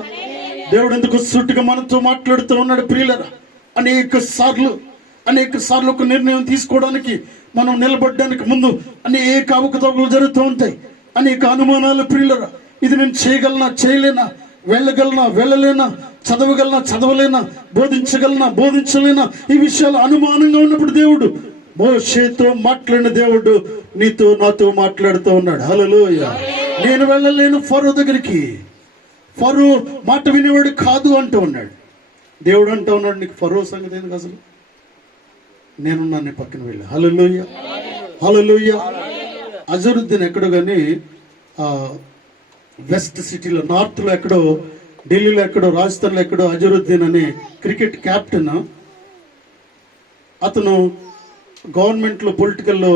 దేవుడు ఎందుకు సూటిగా మనతో మాట్లాడుతూ ఉన్నాడు. ప్రియులరా, అనేక సార్లు ఒక నిర్ణయం తీసుకోవడానికి, మనం నిలబడడానికి ముందు అనేక అవకతవకలు జరుగుతూ ఉంటాయి, అనేక అనుమానాలు. ప్రియులరా, ఇది నేను చేయగలనా, చేయలేనా, వెళ్ళగలనా, వెళ్ళలేనా, చదవగలనా, చదవలేనా, బోధించగలనా, బోధించలేనా, ఈ విషయాలు అనుమానంగా ఉన్నప్పుడు దేవుడు మోషేతో మాట్లాడిన దేవుడు నీతో నాతో మాట్లాడుతూ ఉన్నాడు. హల్లెలూయా. నేను వెళ్ళలేను ఫరో దగ్గరికి, ఫరో మాట వినేవాడు కాదు అంటూ ఉన్నాడు. దేవుడు అంటూ ఉన్నాడు, నీకు ఫరో సంగతి ఎందుకు, అసలు నేనున్నాను, నీ పక్కన వెళ్ళి. హల్లెలూయా. హల్లెలూయా. అజరుద్దీన్ ఎక్కడో కానీ వెస్ట్ సిటీలో, నార్త్లో ఎక్కడో, ఢిల్లీలో ఎక్కడో, రాజస్థాన్లో ఎక్కడో అజరుద్దీన్ అనే క్రికెట్ క్యాప్టెన్, అతను గవర్నమెంట్లో పొలిటికల్లో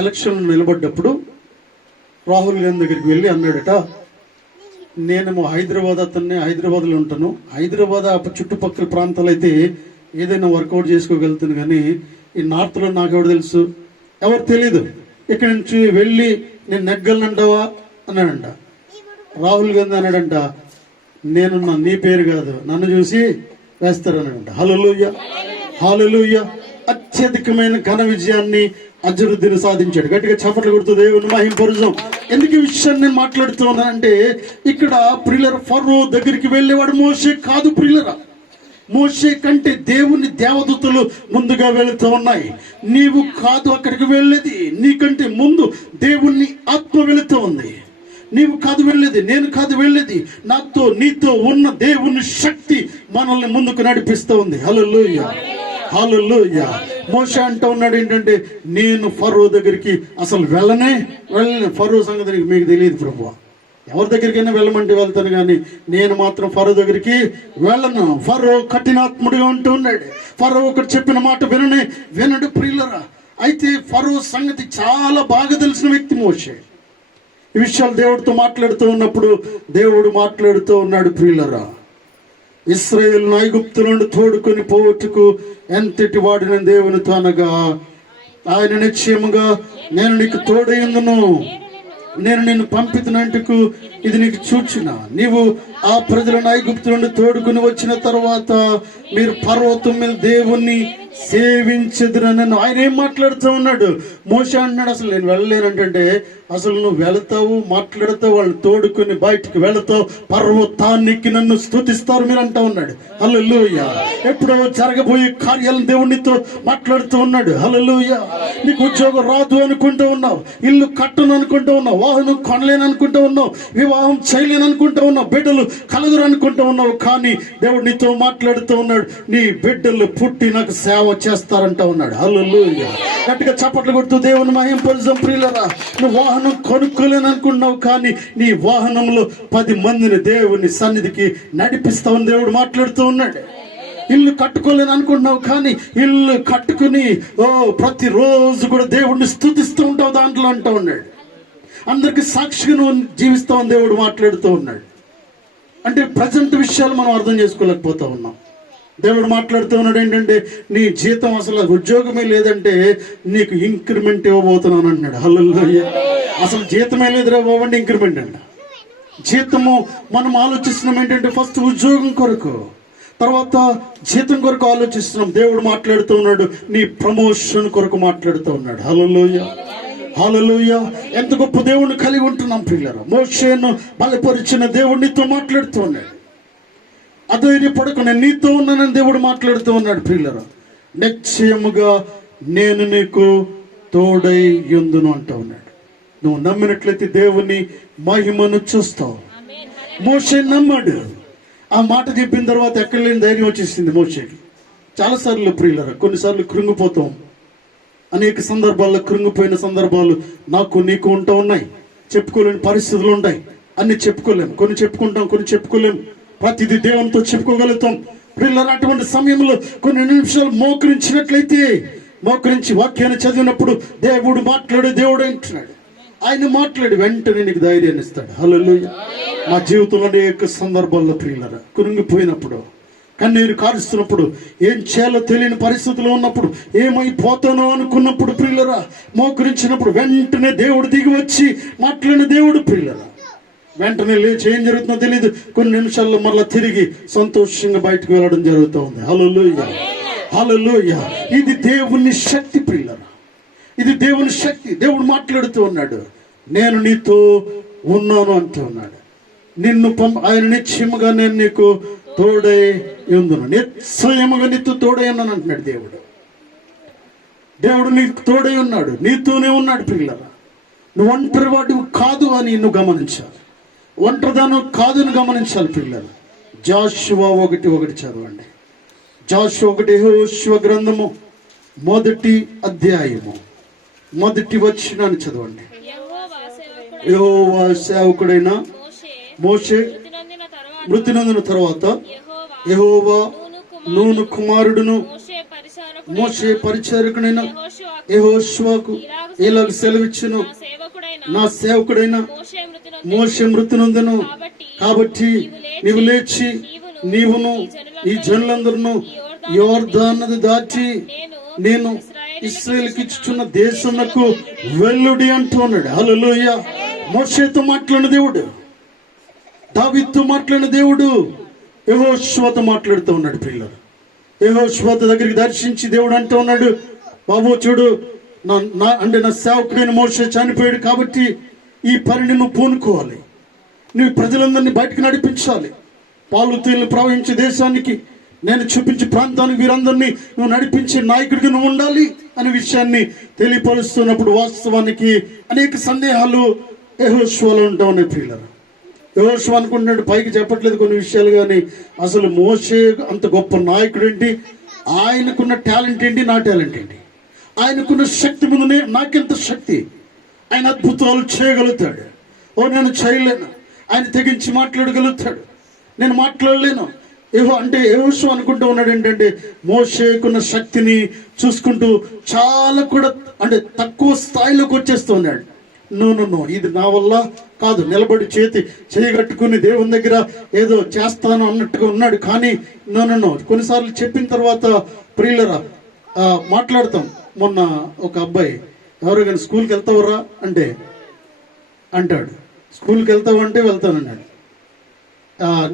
ఎలక్షన్లో నిలబడ్డప్పుడు రాహుల్ గాంధీ దగ్గరికి వెళ్ళి అన్నాడట, నేనేమో హైదరాబాద్లో ఉంటాను, హైదరాబాద్ చుట్టుపక్కల ప్రాంతాలు అయితే ఏదైనా వర్కౌట్ చేసుకోగలుగుతాను, కానీ ఈ నార్త్లో నాకెవరు తెలుసు, ఎవరు తెలీదు, ఇక్కడి నుంచి వెళ్ళి నేను నెగ్గలనంటావా అన్నాడంట. రాహుల్ గాంధీ అన్నాడంట, నేనున్నా, నీ పేరు కాదు, నన్ను చూసి వేస్తారన్నాడంట. హల్లెలూయా. హల్లెలూయా. అత్యధికమైన ఘన విజయాన్ని అజరుద్దీన్ సాధించాడు. గట్టిగా చప్పట్లు కొడుతూ దేవుని మహింపరుద్దాం. ఎందుకు ఈ విషయాన్ని నేను మాట్లాడుతూ ఉన్నానంటే, ఇక్కడ ప్రియులరా, ఫరో దగ్గరికి వెళ్ళేవాడు మోషే కాదు. ప్రియులరా, మోషే కంటే దేవుని దేవదూతలు ముందుగా వెళుతూ ఉన్నాయి. నీవు కాదు అక్కడికి వెళ్ళేది, నీకంటే ముందు దేవుని ఆత్మ వెళుతూ ఉంది. నీవు కాదు వెళ్ళేది, నేను కాదు వెళ్ళేది, నాతో నీతో ఉన్న దేవుని శక్తి మనల్ని ముందుకు నడిపిస్తూ ఉంది. హల్లెలూయా. హల్లెలూయా. మోషే అంటూ ఉన్నాడు ఏంటంటే, నేను ఫరో దగ్గరికి అసలు వెళ్ళను. ఫరో సంగతి మీకు తెలియదు ప్రభువా, ఎవరి దగ్గరికైనా వెళ్ళమంటే వెళ్తాను, కానీ నేను మాత్రం ఫరో దగ్గరికి వెళ్ళను. ఫరో కఠినాత్ముడిగా ఉంటూ ఉన్నాడు. ఫరో ఒకటి చెప్పిన మాట వినడు. ప్రియులరా, అయితే ఫరో సంగతి చాలా బాగా తెలిసిన వ్యక్తి మోషే. ఈ విషయాలు దేవుడితో మాట్లాడుతూ ఉన్నప్పుడు దేవుడు మాట్లాడుతూ ఉన్నాడు. ప్రియులరా, ఇశ్రాయేలును ఐగుప్తు నుండి తోడుకొని పోవట్టుకు ఎంతటి వాడిన దేవునితో అనగా, ఆయన నిశ్చయముగా నేను నీకు తోడైందును, నేను నిన్ను పంపితున్నట్టుకు ఇది నీకు సూచన. నీవు ఆ ప్రజలను ఐగుప్తు నుండి తోడుకుని వచ్చిన తర్వాత మీరు పర్వతం మీద దేవుణ్ణి సేవించదురని ఆయన ఏం మాట్లాడుతూ ఉన్నాడు. మోషే అంటున్నాడు, అసలు నేను వెళ్ళలేనంటే, అసలు నువ్వు వెళతావు, మాట్లాడతావు, వాళ్ళు తోడుకొని బయటికి వెళతావు, పర్వతానికి నన్ను స్తుతిస్తారు మీరు అంటూ ఉన్నాడు. హల్లెలూయా. ఎప్పుడో జరగబోయే కార్యాలను దేవునితో మాట్లాడుతూ ఉన్నాడు. హల్లెలూయా. నీకు ఉద్యోగం రాదు అనుకుంటూ ఉన్నావు, ఇల్లు కట్టను అనుకుంటూ ఉన్నావు, వాహనం కొనలేను అనుకుంటూ ఉన్నావు, వివాహం చేయలేను అనుకుంటూ ఉన్నావు, బిడ్డలు కలగరు అనుకుంటూ ఉన్నావు, కానీ దేవుడు నీతో మాట్లాడుతూ ఉన్నాడు, నీ బిడ్డలు పుట్టి నాకు సేవ చేస్తారంటా ఉన్నాడు. హల్లెలూయా. గట్టిగా చప్పట్లు కొడుతూ దేవుని మహింపరుద్దాం. ప్రియులరా, నువ్వు వాహనం కొనుక్కోలేను అనుకున్నావు, కానీ నీ వాహనంలో 10 మందిని దేవుని సన్నిధికి నడిపిస్తావని దేవుడు మాట్లాడుతూ ఉన్నాడు. ఇల్లు కట్టుకోలేను అనుకుంటున్నావు, కానీ ఇల్లు కట్టుకుని ప్రతిరోజు కూడా దేవుడిని స్తుతిస్తూ ఉంటావు దాంట్లో అంటూ ఉన్నాడు. అందరికి సాక్షిగా నువ్వు జీవిస్తావని దేవుడు మాట్లాడుతూ ఉన్నాడు. అంటే ప్రజెంట్ విషయాలు మనం అర్థం చేసుకోలేకపోతా ఉన్నాం. దేవుడు మాట్లాడుతూ ఉన్నాడు ఏంటంటే, నీ జీతం అసలు ఉద్యోగమే లేదంటే నీకు ఇంక్రిమెంట్ ఇవ్వబోతున్నాను అంటున్నాడు. హల్లెలూయా. అసలు జీతమే లేదురా బాబండి, ఇంక్రిమెంట్ అంట. జీతము మనం ఆలోచిస్తున్నాం ఏంటంటే, ఫస్ట్ ఉద్యోగం కొరకు, తర్వాత జీతం కొరకు ఆలోచిస్తున్నాం. దేవుడు మాట్లాడుతూ ఉన్నాడు, నీ ప్రమోషన్ కొరకు మాట్లాడుతూ ఉన్నాడు. హల్లెలూయా. హల్లెలూయా. ఎంత గొప్ప దేవుడిని కలిగి ఉంటున్నాం ప్రియులారా. మోషేను బలపరిచిన దేవుడినితో మాట్లాడుతూ ఉన్నాడు. అధైర్యపడకు, నేను నీతో ఉన్నానని దేవుడు మాట్లాడుతూ ఉన్నాడు. ప్రియులారా, నిశ్చయముగా నేను నీకు తోడై యుందును అంటూ ఉన్నాడు. నువ్వు నమ్మినట్లయితే దేవుని మహిమను చూస్తావు. మోషే నమ్మాడు. ఆ మాట చెప్పిన తర్వాత ఎక్కడ లేని ధైర్యం వచ్చేసింది మోషేకి. చాలాసార్లు ప్రియులరా కొన్నిసార్లు కృంగిపోతాం. అనేక సందర్భాల్లో కృంగిపోయిన సందర్భాలు నాకు నీకు ఉంటూ ఉన్నాయి. చెప్పుకోలేని పరిస్థితులు ఉంటాయి. అన్ని చెప్పుకోలేము. కొన్ని చెప్పుకుంటాం, కొన్ని చెప్పుకోలేము. ప్రతిదీ దేవునితో చెప్పుకోగలుగుతాం. ప్రియులరా అటువంటి సమయంలో కొన్ని నిమిషాలు మోకరించి వాక్యాన్ని చదివినప్పుడు దేవుడు మాట్లాడే దేవుడు అంటున్నాడు. ఆయన మాట్లాడి వెంటనే నీకు ధైర్యాన్ని ఇస్తాడు. హల్లెలూయా. మా జీవితంలో అనేక సందర్భాల్లో ప్రియులరా కృంగిపోయినప్పుడు, కన్నీరు కారుస్తున్నప్పుడు, ఏం చేయాలో తెలియని పరిస్థితుల్లో ఉన్నప్పుడు, ఏమైపోతానో అనుకున్నప్పుడు ప్రియులరా మోకరించినప్పుడు వెంటనే దేవుడు దిగి వచ్చి మాట్లాడిన దేవుడు ప్రియులరా. వెంటనే లేచి ఏం జరుగుతుందో తెలియదు, కొన్ని నిమిషాల్లో మళ్ళీ తిరిగి సంతోషంగా బయటకు వెళ్ళడం జరుగుతూ ఉంది. హల్లెలూయా, హల్లెలూయా. ఇది దేవుని శక్తి ప్రియులరా, ఇది దేవుని శక్తి. దేవుడు మాట్లాడుతూ ఉన్నాడు, నేను నీతో ఉన్నాను అంటూ ఉన్నాడు. నిన్ను ఆయన నిశ్చయముగా నేను నీకు తోడై ఉందును, నిశ్చయముగా నీతో తోడై ఉన్నాను అంటున్నాడు దేవుడు. దేవుడు నీకు తోడై ఉన్నాడు, నీతోనే ఉన్నాడు ప్రియులరా. నువ్వు ఒంటరి వాటివి కాదు అని నువ్వు గమనించాలి. ఒంటరిదాను కాదు అని గమనించాలి ప్రియులరా. జాషువా 1:1 చదవండి. జాషువా 1 యెహోషువ గ్రంథము 1వ అధ్యాయము 1వ వచనాన్ని చదవండి. యెహోవా సేవకుడైన మోషే మృతి నొందిన తర్వాత యెహోవా నూను కుమారుడును మోషే పరిచారకుడైన యెహోషువకు ఇలాగ సెలవిచ్చును, నా సేవకుడైన మోషే మృతి నొందెను కాబట్టి నీవు లేచి నీవును ఈ జనులందరూ యోర్దాను నది దాటి నేను ఇశ్రాయేలుకి ఇచ్చుచున్న దేశమునకు వెల్లుడి అంటూ ఉన్నాడు. హల్లెలూయా. మోషేతో మాట్లాడిన దేవుడు, దావీదుతో మాట్లాడిన దేవుడు యెహోషువతో మాట్లాడుతూ ఉన్నాడు ప్రియులారా. యెహోషువ దగ్గరికి దర్శించి దేవుడు అంటూ ఉన్నాడు, బాబు చూడు, నా సేవకుడైన మోషే చనిపోయాడు కాబట్టి ఈ పనిని నువ్వు పూనుకోవాలి. నువ్వు ప్రజలందరినీ బయటకు నడిపించాలి. పాలు తేళ్లు ప్రవహించే దేశానికి, నేను చూపించే ప్రాంతానికి వీరందరినీ నువ్వు నడిపించే నాయకుడికి నువ్వు ఉండాలి అనే విషయాన్ని తెలియపరుస్తున్నప్పుడు వాస్తవానికి అనేక సందేహాలు యెహోషువలో ఉంటా ఉన్నాయి ప్రియులారా. యెహోషువ అనుకుంటున్నాడు, పైకి చెప్పట్లేదు కొన్ని విషయాలు, కానీ అసలు మోషే అంత గొప్ప నాయకుడు ఏంటి, ఆయనకున్న టాలెంట్ ఏంటి, నా టాలెంట్ ఏంటి, ఆయనకున్న శక్తి ముందునే నాకెంత శక్తి, ఆయన అద్భుతాలు చేయగలుగుతాడు. నేను చేయలేను, ఆయన తెగించి మాట్లాడగలుగుతాడు, నేను మాట్లాడలేను. యెహోషువ అనుకుంటూ ఉన్నాడు ఏంటంటే మోషేకున్న శక్తిని చూసుకుంటూ చాలా కూడా తక్కువ స్థాయిలోకి వచ్చేస్తూ ఉన్నాడు. నో ఇది నా వల్ల కాదు, నిలబడి చేయగట్టుకుని దేవుని దగ్గర ఏదో చేస్తాను అన్నట్టుగా ఉన్నాడు. కానీ నో కొన్నిసార్లు చెప్పిన తర్వాత ప్రియులరా మాట్లాడతాం. మొన్న ఒక అబ్బాయి ఎవరో కానీ స్కూల్కి వెళ్తావరా అంటే అంటాడు, స్కూల్కి వెళ్తావు అంటే వెళ్తానన్నాడు.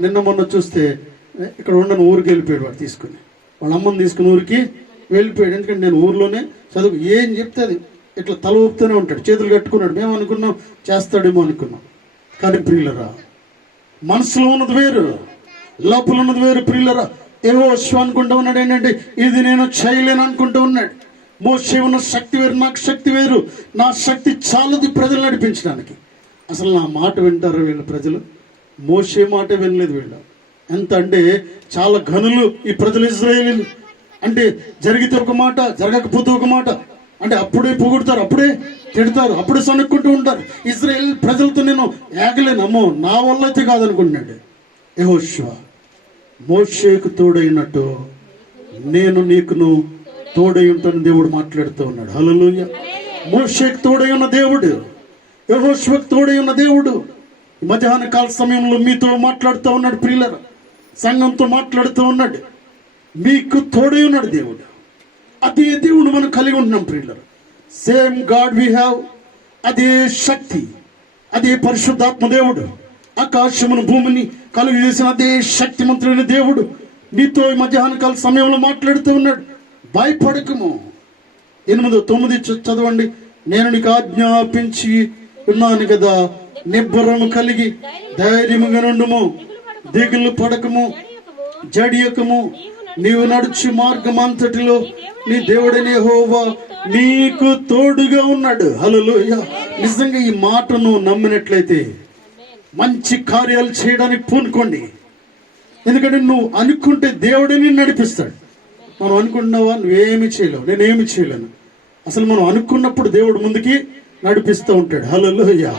నిన్న మొన్న చూస్తే ఇక్కడ ఉండను ఊరికి వెళ్ళిపోయాడు, వాడు తీసుకుని వాళ్ళ అమ్మని తీసుకుని ఊరికి వెళ్ళిపోయాడు. ఎందుకంటే నేను ఊర్లోనే చదువు, ఏం చెప్తే అది ఇట్లా తల ఊపుతూనే ఉంటాడు, చేతులు కట్టుకున్నాడు. మేము అనుకున్నాం చేస్తాడేమో అనుకున్నాం. కానీ ప్రియులరా మనసులో ఉన్నది వేరు, లోపల ఉన్నది వేరు ప్రియులరా. యెహోషువ అనుకుంటూ ఉన్నాడు ఏంటంటే ఇది నేను చేయలేను అనుకుంటూ ఉన్నాడు. మోషే ఉన్న శక్తి వేరు, నాకు శక్తి వేరు, నా శక్తి చాలది ప్రజలు నడిపించడానికి. అసలు నా మాట వింటారు వీళ్ళు ప్రజలు? మోషే మాట వినలేదు వీళ్ళు. ఎంత అంటే చాలా ఘనులు ఈ ప్రజలు ఇశ్రాయేలీలు. అంటే జరిగితే ఒక మాట, జరగకపోతే ఒక మాట. అంటే అప్పుడే పొగుడతారు, అప్పుడే తిడతారు, అప్పుడే సనుక్కుంటూ ఉంటారు. ఇశ్రాయేల్ ప్రజలతో నేను ఏగలేను, అమ్మో నా వల్ల అయితే కాదనుకుంటున్నాడు యెహోషువ. మోషేకు తోడైనట్టు నేను నీకును తోడై ఉంటాను దేవుడు మాట్లాడుతూ ఉన్నాడు. హల్లెలూయా. మోషేకు తోడై ఉన్న దేవుడు, యెహోషువకు తోడై ఉన్న దేవుడు మధ్యాహ్న కాల సమయంలో మీతో మాట్లాడుతూ ఉన్నాడు ప్రియులరా. సంఘంతో మాట్లాడుతూ ఉన్నాడు, మీకు తోడై ఉన్నాడు దేవుడు. అదే దేవుడు మనం కలిగి ఉంటున్నాం ప్రియులరా. Same God we have. అదే శక్తి, అదే పరిశుద్ధాత్మ దేవుడు, ఆకాశమును భూమిని కలుగు చేసిన అదే శక్తిమంతుడైన దేవుడు నీతో ఈ మధ్యాహ్న కాల సమయంలో మాట్లాడుతూ ఉన్నాడు. భయపడకము. 8-9 చదవండి. నేను నీకు ఆజ్ఞాపించి ఉన్నాను కదా, నిబ్బరము కలిగి ధైర్యముగా నుండుము, దిగులు పడకము, జడియకము. నీవు నడుచు మార్గం అంతటిలో నీ దేవుడైన యెహోవా నీకు తోడుగా ఉన్నాడు. హల్లెలూయా. నిజంగా ఈ మాటను నమ్మినట్లయితే మంచి కార్యాలు చేయడానికి పూనుకోండి. ఎందుకంటే నువ్వు అనుకుంటే దేవుడే నిన్ను నడిపిస్తాడు. మనం అనుకుంటున్నావా? నువ్వేమి చేయలేవు, నేనేమి చేయలేను. అసలు మనం అనుకున్నప్పుడు దేవుడు ముందుకి నడిపిస్తూ ఉంటాడు. హల్లెలూయా.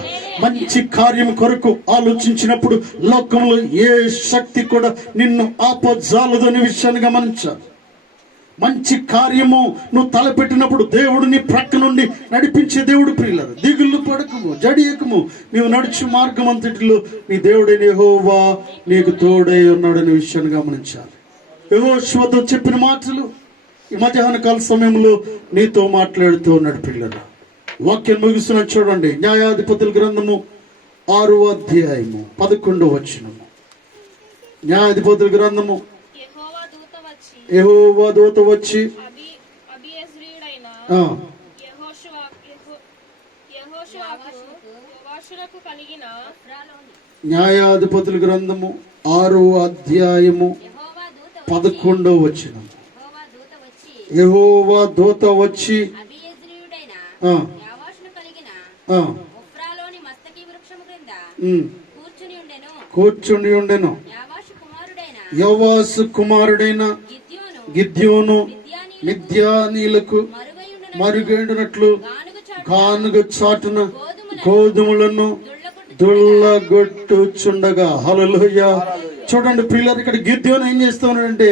మంచి కార్యం కొరకు ఆలోచించినప్పుడు లోకంలో ఏ శక్తి కూడా నిన్ను ఆపజాలదు అనే విషయాన్ని గమనించాలి. మంచి కార్యము నువ్వు తలపెట్టినప్పుడు దేవుడు నీ ప్రక్క నుండి నడిపించే దేవుడు. ప్రియులారా, దిగులు పడకము, జడియకము, నీవు నడుచు మార్గం అంతటిలో నీ దేవుడైన యెహోవా నీకు తోడై ఉన్నాడనే విషయాన్ని గమనించాలి. యెహోషువతో చెప్పిన మాటలు ఈ మధ్యాహ్న కాల సమయంలో నీతో మాట్లాడుతూ ఉన్నాడు. ప్రియులారా, వాక్యం ముగిస్తున్నాడు. చూడండి, న్యాయాధిపతుల గ్రంథము 6వ అధ్యాయము 11వ వచనము. న్యాయాధిపతుల గ్రంథము యెహోవా దూత వచ్చి న్యాయాధిపతుల గ్రంథము 6వ అధ్యాయము 11వ వచనం. యెహోవా దూత వచ్చి కూర్చుని ఉండెను. యోవాసు కుమారుడైన గిద్యోను మిద్యానీలకు మరుగైనట్లు గానుగ చాటున గోధుమలను దుళ్ళగొట్టుచుండగా. హల్లెలూయా. చూడండి ప్రియులారా, ఇక్కడ గిద్యోను ఏం చేస్తూ ఉన్నాడంటే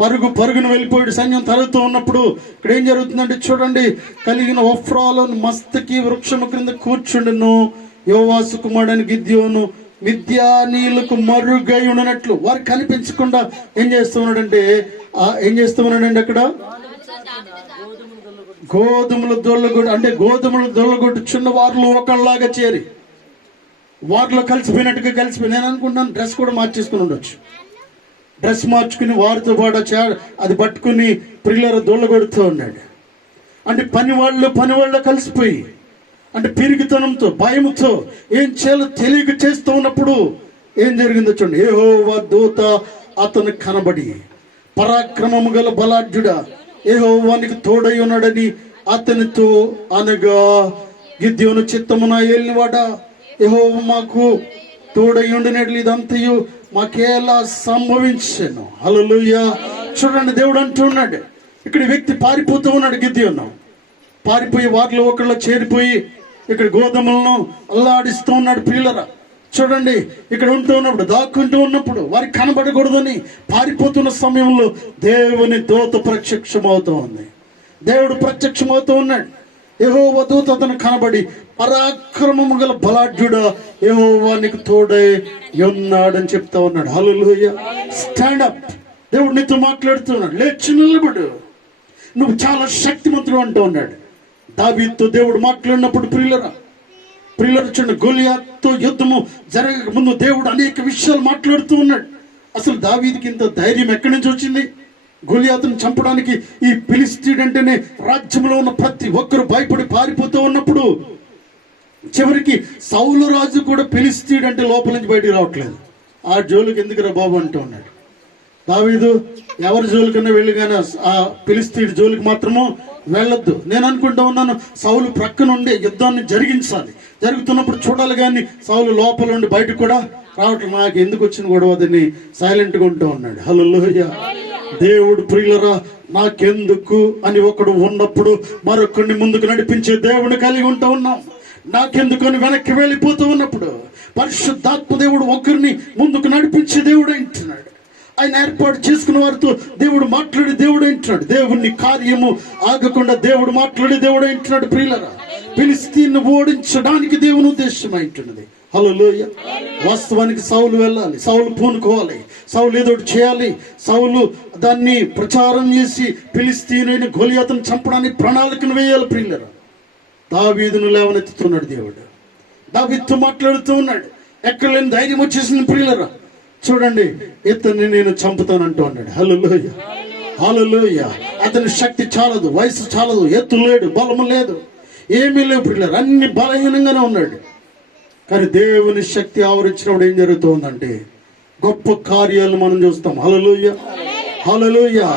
పరుగును వెళ్ళిపోయాడు. సైన్యం తరుగుతూ ఉన్నప్పుడు ఇక్కడ ఏం జరుగుతుందంటే చూడండి, కలిగిన ఒఫ్రాలోని మస్తకి వృక్షము క్రింద కూర్చుండెను. యోవాసు కుమారుడైన గిద్యోను మిద్యానీలకు మరుగై ఉన్నట్లు వారికి కనిపించకుండా ఏం చేస్తూ ఉన్నాడంటే అక్కడ గోధుమల దొల్లగొట్టు, అంటే గోధుమల దొల్లగొట్టు చిన్న వారిలో ఒకళ్ళలాగా చేరి వారిలో కలిసిపోయినట్టుగా కలిసిపోయి, నేను అనుకుంటున్నాను డ్రెస్ కూడా మార్చేసుకుని ఉండొచ్చు. డ్రెస్ మార్చుకుని వారితో పాటు అది పట్టుకుని ప్రియుల దొల్లగొడుతూ ఉన్నాడు. అంటే పనివాళ్ళు కలిసిపోయి, అంటే పిరిగితనంతో భయంతో ఏం చేయాలో తెలియక చేస్తూ ఉన్నప్పుడు ఏం జరిగిందో చూడండి. యెహోవా దూత అతను కనబడి, పరాక్రమము గల బలాఢ్యుడా, యెహోవానికి తోడై ఉన్నాడని అతనితో అనగా, గిద్యోను చిత్తమున ఏలినవాడా, యెహోవా మాకు తోడై ఉండినట్లు ఇదంతయు మాకేలా సంభవించాను. హల్లెలూయా. చూడండి, దేవుడు అంటున్నాడు, ఇక్కడ వ్యక్తి పారిపోతూ ఉన్నాడు. గిద్యోను పారిపోయి వారిలో ఒకళ్ళు చేరిపోయి ఇక్కడ గోధుమలను అల్లాడిస్తూ ఉన్నాడు. ప్రియులరా, చూడండి, ఇక్కడ ఉంటూ ఉన్నప్పుడు, దాక్కుంటూ ఉన్నప్పుడు, వారికి కనబడకూడదని పారిపోతున్న సమయంలో దేవుని దూత ప్రత్యక్షమవుతూ ఉంది. దేవుడు ప్రత్యక్షమవుతూ ఉన్నాడు. యెహోవా దూత అతను కనబడి, పరాక్రమము గల బలాఢ్యుడా, యెహోవా నీకు తోడై ఉన్నాడని చెప్తా ఉన్నాడు. హల్లెలూయా. స్టాండప్. దేవుడు నీతో మాట్లాడుతున్నాడు. లేచి నిలబడు, నువ్వు చాలా శక్తిమంతుడు అంటూ ఉన్నాడు. దావీదుతో దేవుడు మాట్లాడినప్పుడు ప్రియులరా చూడండి, గొలియాతుతో యుద్ధము జరగక ముందు దేవుడు అనేక విషయాలు మాట్లాడుతూ ఉన్నాడు. అసలు దావీదుకి ఇంత ధైర్యం ఎక్కడి నుంచి వచ్చింది? గొలియాతును చంపడానికి ఈ ఫిలిష్తీయుడు అంటేనే రాజ్యంలో ఉన్న ప్రతి ఒక్కరు భయపడి పారిపోతూ ఉన్నప్పుడు చివరికి సౌలు రాజు కూడా ఫిలిష్తీయుడు అంటే లోపల నుంచి బయటికి రావట్లేదు. ఆ జోలికి ఎందుకురా బాబు అంటూ ఉన్నాడు. దావీదు ఎవరి జోలికన్నా వెళ్ళి కానీ ఆ ఫిలిష్తీయుడి జోలికి మాత్రము వెళ్ళొద్దు. నేను అనుకుంటా ఉన్నాను, సౌలు ప్రక్క నుండి యుద్ధాన్ని జరిగించాలి. జరుగుతున్నప్పుడు చూడాలి, కానీ సౌలు లోపల నుండి బయటకు కూడా రావట్లేదు. నాకు ఎందుకు వచ్చిన గొడవ అని సైలెంట్గా ఉంటూ ఉన్నాడు. హల్లెలూయా. దేవుడు ప్రియులరా, నాకెందుకు అని ఒకడు ఉన్నప్పుడు మరొకరిని ముందుకు నడిపించే దేవుని కలిగి ఉంటూ ఉన్నాం. నాకెందుకు అని వెనక్కి వెళ్ళిపోతూ ఉన్నప్పుడు పరిశుద్ధాత్మ దేవుడు ఒకరిని ముందుకు నడిపించే దేవుడు అంటున్నాడు. ఆయన ఏర్పాటు చేసుకున్న వారితో దేవుడు మాట్లాడే దేవుడు అంటున్నాడు. దేవుని కార్యము ఆగకుండా దేవుడు మాట్లాడే దేవుడు అంటున్నాడు. ప్రియులరా, ఫిలిష్తీయుని ఓడించడానికి దేవుని ఉద్దేశం అంటున్నది. హల్లెలూయా. వాస్తవానికి సౌలు వెళ్ళాలి, సౌలు పూనుకోవాలి, సౌలు ఏదో చేయాలి. సౌలు దాన్ని ప్రచారం చేసి ఫిలిష్తీయుని గొలియాతును చంపడానికి ప్రణాళికను వేయాలి. ప్రియులరా, దావీదును లేవనెత్తుతున్నాడు దేవుడు. దావీదుతో మాట్లాడుతూ ఉన్నాడు. ఎక్కడ లేని ధైర్యం వచ్చేసింది. ప్రియులరా, చూడండి, ఇతన్ని నేను చంపుతానంటూ అన్నాడు. హల్లెలూయా. హల్లెలూయా. అతని శక్తి చాలదు, వయసు చాలదు, ఎత్తు లేడు, బలము లేదు, ఏమీ లేవు. ప్రియులారా, అన్ని బలహీనంగానే ఉన్నాడు. కానీ దేవుని శక్తి ఆవరించినప్పుడు ఏం జరుగుతుందంటే గొప్ప కార్యాలు మనం చూస్తాం. హల్లెలూయా. హల్లెలూయా.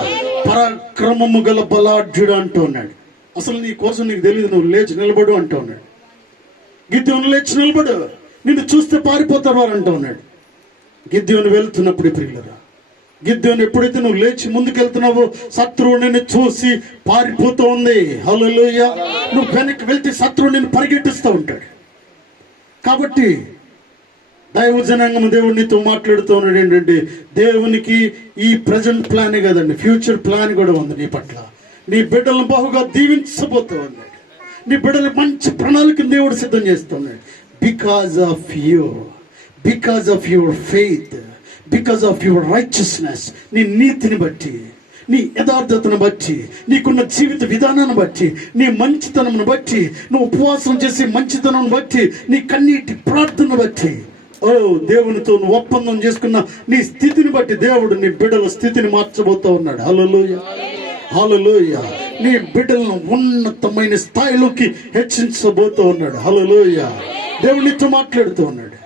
పరాక్రమము గల బలాఢ్యుడు అంటూ ఉన్నాడు. అసలు నీ కోసం నీకు తెలియదు, నువ్వు లేచి నిలబడు అంటూ ఉన్నాడు. గిద్యోను లేచి నిలబడు, నిన్ను చూస్తే పారిపోతారు వారు అంటూ ఉన్నాడు. గిద్యోను వెళ్తున్నప్పుడు ప్రియులరా గిద్యోను ఎప్పుడైతే నువ్వు లేచి ముందుకెళ్తున్నావో శత్రువు నిన్ను చూసి పారిపోతూ ఉంది. హల్లెలూయా. నువ్వు వెనక్కి వెళ్తే శత్రువు నిన్ను పరిగెట్టిస్తూ ఉంటాడు. కాబట్టి దైవజనాంగం దేవుడు నీతో మాట్లాడుతూ ఉన్నాడు ఏంటంటే, దేవునికి ఈ ప్రజెంట్ ప్లానే కదండి, ఫ్యూచర్ ప్లాన్ కూడా ఉంది నీ పట్ల. నీ బిడ్డలను బహుగా దీవించబోతూ ఉన్నాడు. నీ బిడ్డలకు మంచి ప్రణాళికను దేవుడు సిద్ధం చేస్తున్నాడు. Because of your faith, because of your righteousness. నీ నీతిని బట్టి, నీ యథార్థతను బట్టి, నీకున్న జీవిత విధానాన్ని బట్టి, నీ మంచితనమును బట్టి, నువ్వు ఉపవాసం చేసే మంచితనం బట్టి, నీ కన్నీటి ప్రార్థన బట్టి, దేవునితో నువ్వు ఒప్పందం చేసుకున్న నీ స్థితిని బట్టి దేవుడు నీ బిడ్డల స్థితిని మార్చబోతూ ఉన్నాడు. హల్లెలూయా, హల్లెలూయా. నీ బిడ్డలను ఉన్నతమైన స్థాయిలోకి హెచ్చించబోతూ ఉన్నాడు. హల్లెలూయా. దేవుడు నీతో మాట్లాడుతూ ఉన్నాడు.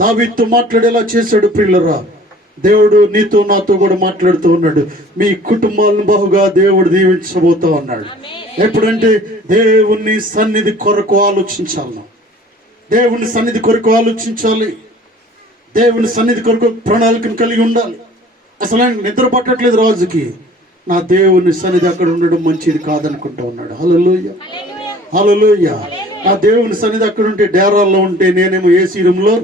దావీదుతో మాట్లాడేలా చేశాడు. ప్రియులరా, దేవుడు నీతో నాతో కూడా మాట్లాడుతూ ఉన్నాడు. మీ కుటుంబాలను బహుగా దేవుడు దీవించబోతూ ఉన్నాడు. ఎప్పుడంటే దేవుని సన్నిధి కొరకు ఆలోచించాలి. దేవుని సన్నిధి కొరకు ఆలోచించాలి. దేవుని సన్నిధి కొరకు ప్రణాళికను కలిగి ఉండాలి. అసలు ఆయన నిద్ర పట్టట్లేదు రాజుకి. నా దేవుని సన్నిధి అక్కడ ఉండడం మంచిది కాదనుకుంటా ఉన్నాడు. హల్లెలూయా, హల్లెలూయా. నా దేవుని సన్నిధి అక్కడ ఉంటే, డేరాల్లో ఉంటే, నేనేమో ఏసీ రూమ్లో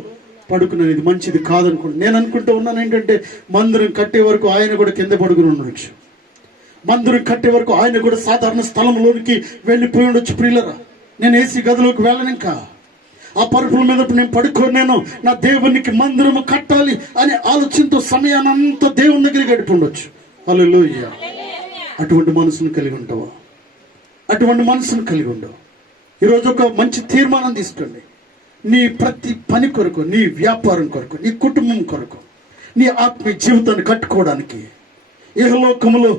పడుకున్నాను, ఇది మంచిది కాదనుకుంటా. నేను అనుకుంటూ ఉన్నాను ఏంటంటే, మందిరం కట్టే వరకు ఆయన కూడా కింద పడుకుని ఉండొచ్చు. మందిరం కట్టే వరకు ఆయన కూడా సాధారణ స్థలంలోనికి వెళ్ళిపోయి ఉండొచ్చు. ప్రియులరా, నేను ఏసీ గదిలోకి వెళ్ళను. ఇంకా ఆ పరుపుల మీద నేను పడుకోనేను. నా దేవునికి మందిరము కట్టాలి అనే ఆలోచనతో సమయాన్ని అంతా దేవుని దగ్గర గడిపి ఉండొచ్చు. హల్లెలూయా. అటువంటి మనసును కలిగి ఉంటావా? అటువంటి మనసును కలిగి ఉండవు. ఈరోజు ఒక మంచి తీర్మానం తీసుకోండి. నీ ప్రతి పని కొరకు, నీ వ్యాపారం కొరకు, నీ కుటుంబం కొరకు, నీ ఆత్మీయ జీవితాన్ని కట్టుకోవడానికి, ఇహలోకములో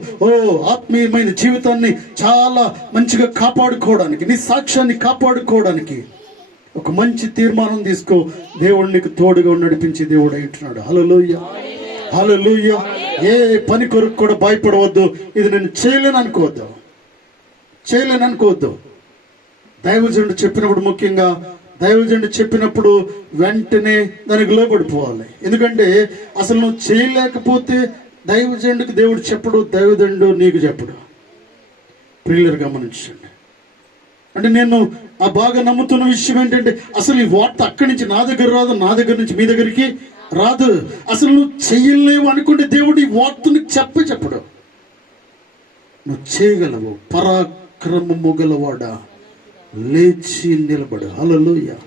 ఆత్మీయమైన జీవితాన్ని చాలా మంచిగా కాపాడుకోవడానికి, నీ సాక్ష్యాన్ని కాపాడుకోవడానికి ఒక మంచి తీర్మానం తీసుకో. దేవుడు నీకు తోడుగా నడిపించి దేవుడు అంటున్నాడు. హల్లెలూయా, హల్లెలూయా. ఏ పని కొరకు కూడా భయపడవద్దు. ఇది నేను చేయలేను అనుకోవద్దు. దైవజనుడు చెప్పినప్పుడు, ముఖ్యంగా దైవజనుడు చెప్పినప్పుడు వెంటనే దానికి లోబడిపోవాలి. ఎందుకంటే అసలు నువ్వు చేయలేకపోతే దైవజనుడికి దేవుడు చెప్పడు, దైవజనుడు నీకు చెప్పడు. ప్రియులరు గమనించండి. అంటే నేను బాగా నమ్ముతున్న విషయం ఏంటంటే, అసలు ఈ వార్త అక్కడి నుంచి నా దగ్గర రాదు, నా దగ్గర నుంచి మీ దగ్గరికి రాదు. అసలు నువ్వు చెయ్యలేవు అనుకుంటే దేవుడు ఈ వార్తని చెప్పడు. నువ్వు చేయగలవు. పరాక్రమము గలవాడా, లేచి నిలబడు. హల్లెలూయా.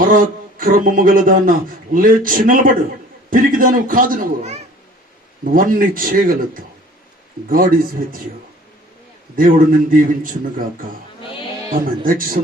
పరాక్రమము గలదాన్న, లేచి నిలబడు. పిరికిదాను కాదు, నువ్వన్నీ చేయగలుగుతావు. God is with you. దేవుడు నిన్ను దీవించును గాక. ఆమేన్. దయచేసి